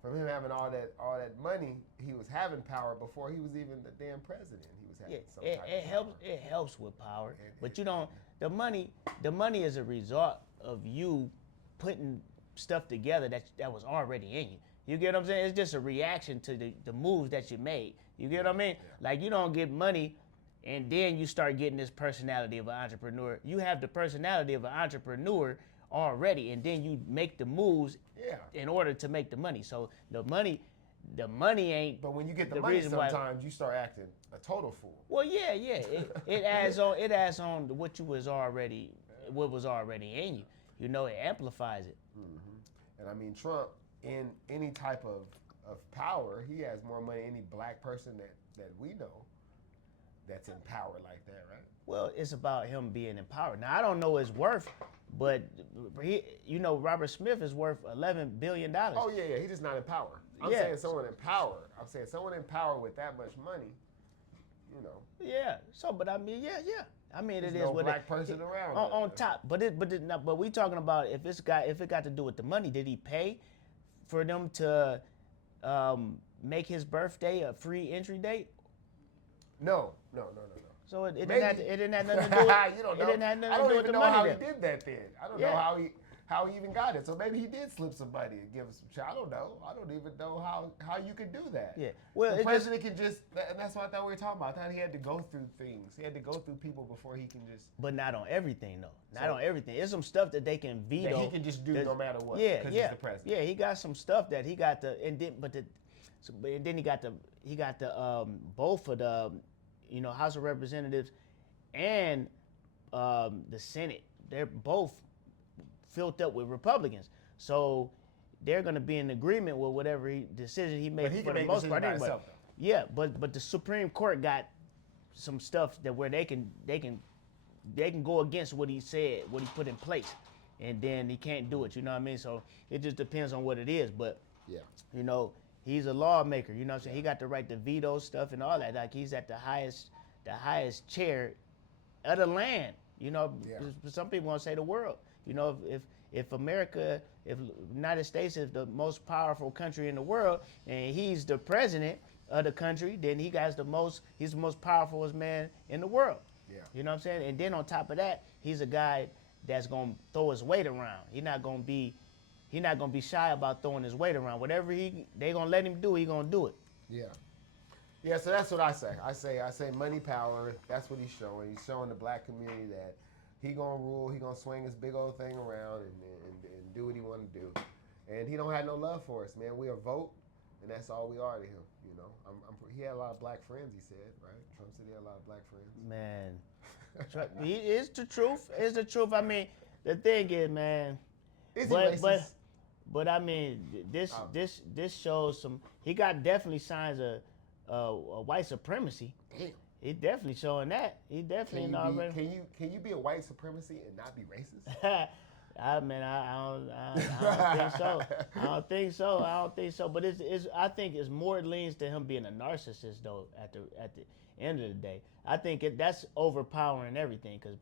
From him having all that money, he was having power before he was even the damn president. He was having some type of helps. power. It helps with power, but you don't. The money is a result of you putting stuff together that was already in you. You get what I'm saying? It's just a reaction to the moves that you made. You get what I mean? Yeah. Like, you don't get money and then you start getting this personality of an entrepreneur. You have the personality of an entrepreneur already, and then you make the moves in order to make the money. So the money ain't. But when you get the the money, reason why- sometimes you start acting a total fool. Well, yeah. It adds on. It adds on to what was already in you. You know, it amplifies it. Mm-hmm. And I mean, Trump, in any type of power, he has more money than any black person that we know that's in power like that, right? Well, it's about him being in power. Now, I don't know his worth, but Robert Smith is worth $11 billion. Oh, yeah, he's just not in power. I'm saying someone in power. I'm saying someone in power with that much money, you know. Yeah. So, but I mean, yeah. I mean, There's it is no what black person around. on top. But we talking about if it got to do with the money. Did he pay for them to make his birthday a free entry date? No. So it didn't Maybe. have nothing to do with You don't it. know. Didn't have I nothing to don't do with even the know how money. he did that then. I don't Yeah. know how he even got it. So maybe he did slip some money and give him some shit. I don't know. I don't even know how you could do that. Yeah. Well, the president can just, and that's what I thought we were talking about. I thought he had to go through things. He had to go through people before he can just. But not on everything though. Not on everything. There's some stuff that they can veto. That he can just do no matter what. Yeah, He's the president. Yeah, he got some stuff that he got the and then he got the both of the House of Representatives and the Senate. They're both filled up with Republicans, so they're going to be in agreement with whatever decision he made for the most part anyway. Yeah, but the Supreme Court got some stuff that where they can go against what he said, what he put in place, and then he can't do it. You know what I mean? So it just depends on what it is. But yeah, he's a lawmaker. You know what I'm saying? He got the right to veto stuff and all that. Like he's at the highest chair of the land. Some people want to say the world. If America, if United States is the most powerful country in the world, and he's the president of the country, then he's the most powerful man in the world. Yeah. You know what I'm saying? And then on top of that, he's a guy that's gonna throw his weight around. He's not gonna be shy about throwing his weight around. Whatever they gonna let him do, he gonna do it. Yeah. Yeah, so that's what I say. I say money power. That's what he's showing. He's showing the black community that he gonna rule. He gonna swing his big old thing around and do what he want to do. And he don't have no love for us, man. We are vote, and that's all we are to him. He had a lot of black friends. He said, right? Trump said he had a lot of black friends. Man, he is the truth. It's the truth. I mean, the thing is, man. Is he racist? But I mean, this shows some. He got definitely signs of white supremacy. Damn. He definitely showing that. He definitely Can you be a white supremacy and not be racist? I don't think so. I don't think so. But I think it's more leans to him being a narcissist though. At the end of the day, I think that's overpowering everything. Because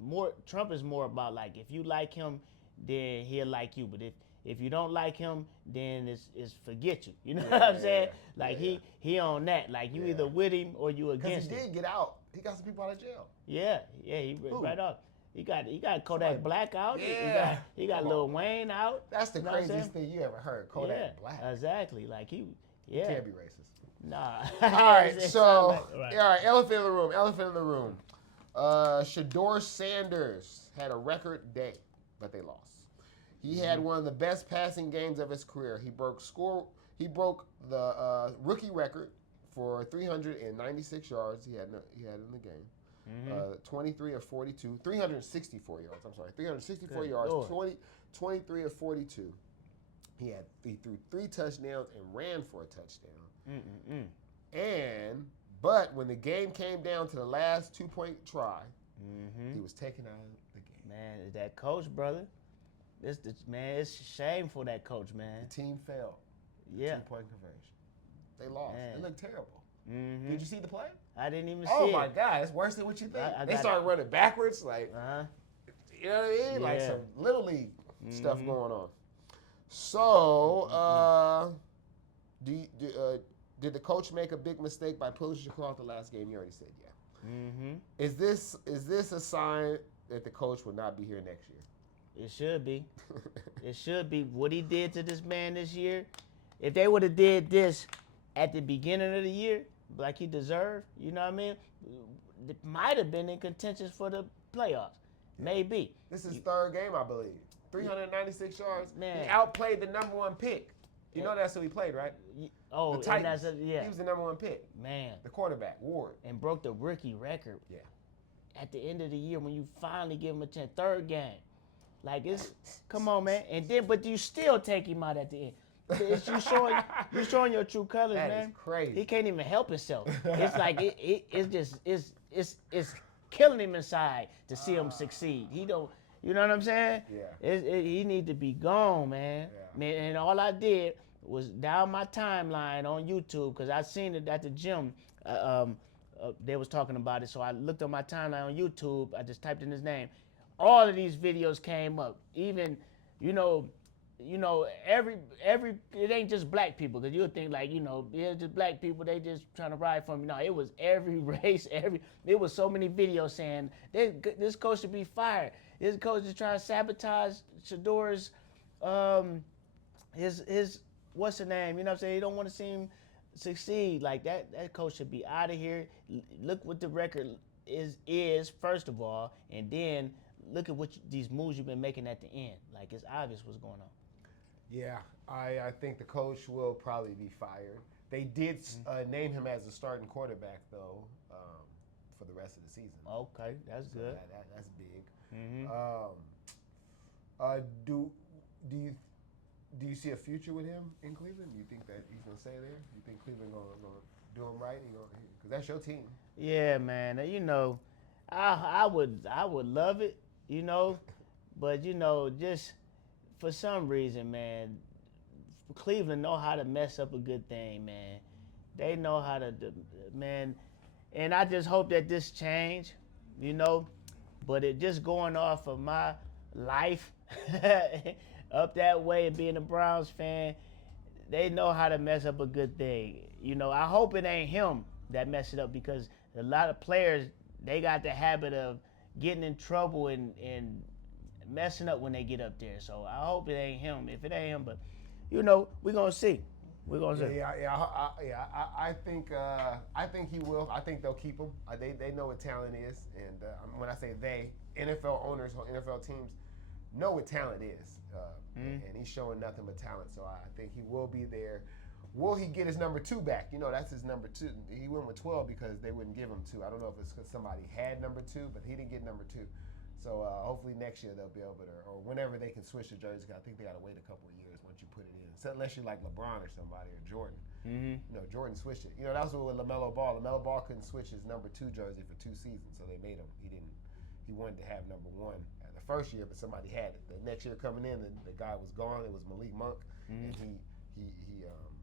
Trump is more about like if you like him, then he'll like you. But if you don't like him, then it's forget you. You know what I'm saying? Like he on that. Like you either with him or you against him. Because he did get out. He got some people out of jail. Yeah, he right off. He got Kodak Black out. Yeah. He got Lil Wayne out. That's the craziest thing you ever heard. Kodak Black. Exactly. Like he can't be racist. Nah. All right, so all right, elephant in the room. Shador Sanders had a record day, but they lost. He had one of the best passing games of his career. He broke the rookie record for 396 yards he had in the game. 23 of 42, 364 yards. I'm sorry, 364 Good yards. Lord. 23 of 42. He threw 3 touchdowns and ran for a touchdown. But when the game came down to the last 2-point try, he was taken out of the game. Man, is that coach, brother? It's shameful that coach, man. The team failed. Yeah. 2-point conversion. They lost. Man. It looked terrible. Did you see the play? I didn't even see it. Oh my God, it's worse than what you think. They started running backwards, like you know what I mean, like some little league stuff going on. So, did the coach make a big mistake by pulling Shakur out the last game? You already said Is this a sign that the coach will not be here next year? It should be. It should be. What he did to this man this year, if they would have did this at the beginning of the year, like he deserved, you know what I mean? It might have been in contention for the playoffs. Maybe. This is his third game, I believe. 396 yards. Man. He outplayed the number 1 pick. You know that's who he played, right? Oh, the Titans. He was the number 1 pick. Man. The quarterback, Ward. And broke the rookie record. Yeah. At the end of the year when you finally give him a chance. Third game. Like come on, man. And then, but you still take him out at the end. You showing your true colors, man. That is crazy. He can't even help himself. It's like it's killing him inside to see him succeed. He don't, you know what I'm saying? Yeah. He need to be gone, man. Yeah. Man, and all I did was down my timeline on YouTube because I seen it at the gym. they was talking about it. So I looked on my timeline on YouTube. I just typed in his name. All of these videos came up. Even, every it ain't just black people, because you would think like, yeah, just black people, they just trying to ride for me. No, it was every race, it was so many videos saying this coach should be fired. This coach is trying to sabotage Shador's his what's the name? You know what I'm saying? He don't want to see him succeed. Like that coach should be out of here. Look what the record is first of all, and then look at these moves you've been making at the end. Like, it's obvious what's going on. Yeah, I think the coach will probably be fired. They did name him as a starting quarterback, though, for the rest of the season. Okay, that's So good. That's big. Mm-hmm. Do you see a future with him in Cleveland? Do you think that he's gonna stay there? You think Cleveland gonna do him right? Because that's your team. Yeah, man. I would love it, but just for some reason, man, Cleveland know how to mess up a good thing, man. They know how to, man, and I just hope that this change, but it just going off of my life up that way and being a Browns fan, they know how to mess up a good thing. I hope it ain't him that messed it up, because a lot of players, they got the habit of getting in trouble and messing up when they get up there. So I hope it ain't him. If it ain't him, but we're gonna see. We're gonna see. I think he will. I think they'll keep him. They know what talent is, and when I say they, NFL owners, NFL teams know what talent is, and he's showing nothing but talent. So I think he will be there. Will he get his number 2 back? That's his number 2. He went with 12 because they wouldn't give him 2. I don't know if it's because somebody had number 2, but he didn't get number 2. So hopefully next year they'll be able to, or whenever they can switch the jersey. I think they got to wait a couple of years once you put it in. So unless you're like LeBron or somebody, or Jordan. Jordan switched it. That was with LaMelo Ball. LaMelo Ball couldn't switch his number 2 jersey for 2 seasons, so they made him. He wanted to have number 1 the first year, but somebody had it. The next year coming in, the guy was gone. It was Malik Monk, and he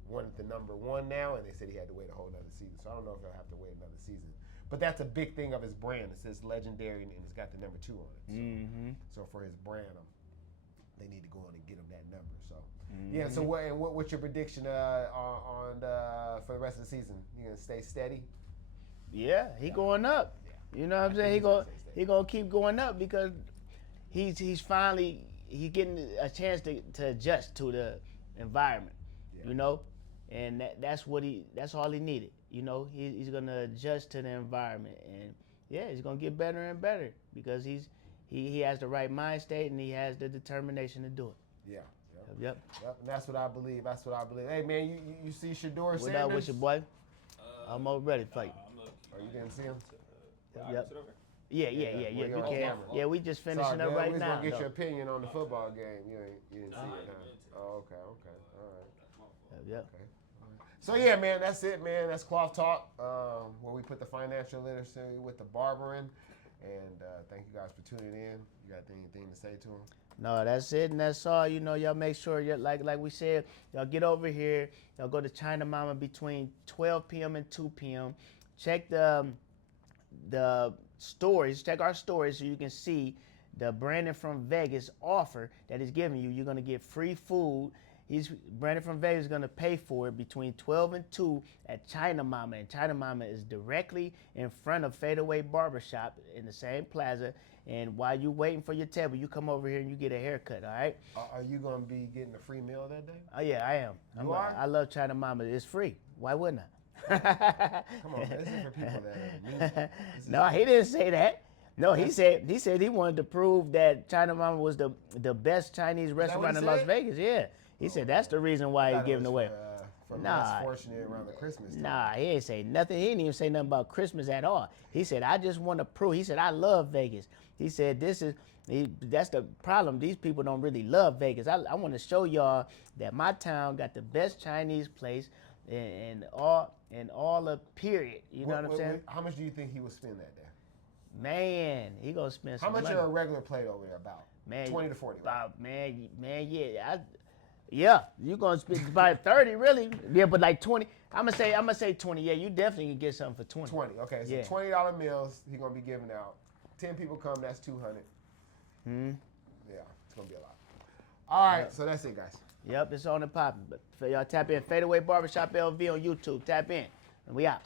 wanted the number 1 now, and they said he had to wait a whole another season. So I don't know if he'll have to wait another season. But that's a big thing of his brand. It says legendary, and it's got the number 2 on it. So for his brand, they need to go on and get him that number. So yeah. So what's your prediction on for the rest of the season? You gonna stay steady? Yeah, he going up. You know what I'm saying? He gonna keep going up, because he's finally getting a chance to adjust to the environment. And that's all he needed. He's gonna adjust to the environment, and he's gonna get better and better, because he has the right mind state, and he has the determination to do it. Yeah. Yep. And that's what I believe. Hey man, you see Shador Sanders? What up with your boy? I'm all ready for you. Are you gonna see him? Yep. Yeah. We can. Camera. Yeah, we just finishing up right now. We just gonna get your opinion on the football game. You didn't see it, huh? Oh, okay. All right. Yep. Okay. So yeah, man, that's it, man. That's Cloth Talk, where we put the financial literacy with the barber in. And thank you guys for tuning in. You got anything to say to them? No, that's it, and that's all. Y'all make sure, like we said, y'all get over here. Y'all go to China Mama between 12 p.m. and 2 p.m. Check the stories. Check our stories so you can see the Brandon from Vegas offer that he's giving you. You're gonna get free food. Brandon from Vegas is gonna pay for it between 12 and 2 at China Mama, and China Mama is directly in front of Fadeaway Barbershop in the same plaza. And while you waiting for your table, you come over here and you get a haircut. All right? Are you gonna be getting a free meal that day? Oh yeah, I am. You are? I love China Mama. It's free. Why wouldn't I? Come on, this is for people that are No, he didn't say that. No, he said he wanted to prove that China Mama was the best Chinese restaurant in Las Vegas. Yeah. He said that's the reason why he's giving away. For less fortunate around the Christmas time. Nah, he ain't say nothing. He didn't even say nothing about Christmas at all. He said, I just want to prove. He said, I love Vegas. He said, that's the problem. These people don't really love Vegas. I want to show y'all that my town got the best Chinese place in all the period. You know what I'm saying? How much do you think he would spend that day? Man, he gonna spend some money. money. How much are a regular plate over there about? Man, 20 to 40. About, man, yeah. Yeah, you gonna spend by 30, really? Yeah, but like 20. I'm gonna say 20. Yeah, you definitely can get something for 20. 20. Okay, so Yeah. $20 meals he gonna be giving out. 10 people come, that's 200. Hmm. Yeah, it's gonna be a lot. All right, Yep. so that's it, guys. Yep, it's on and popping. But for y'all tap in Fadeaway Barbershop LV on YouTube. Tap in, and we out.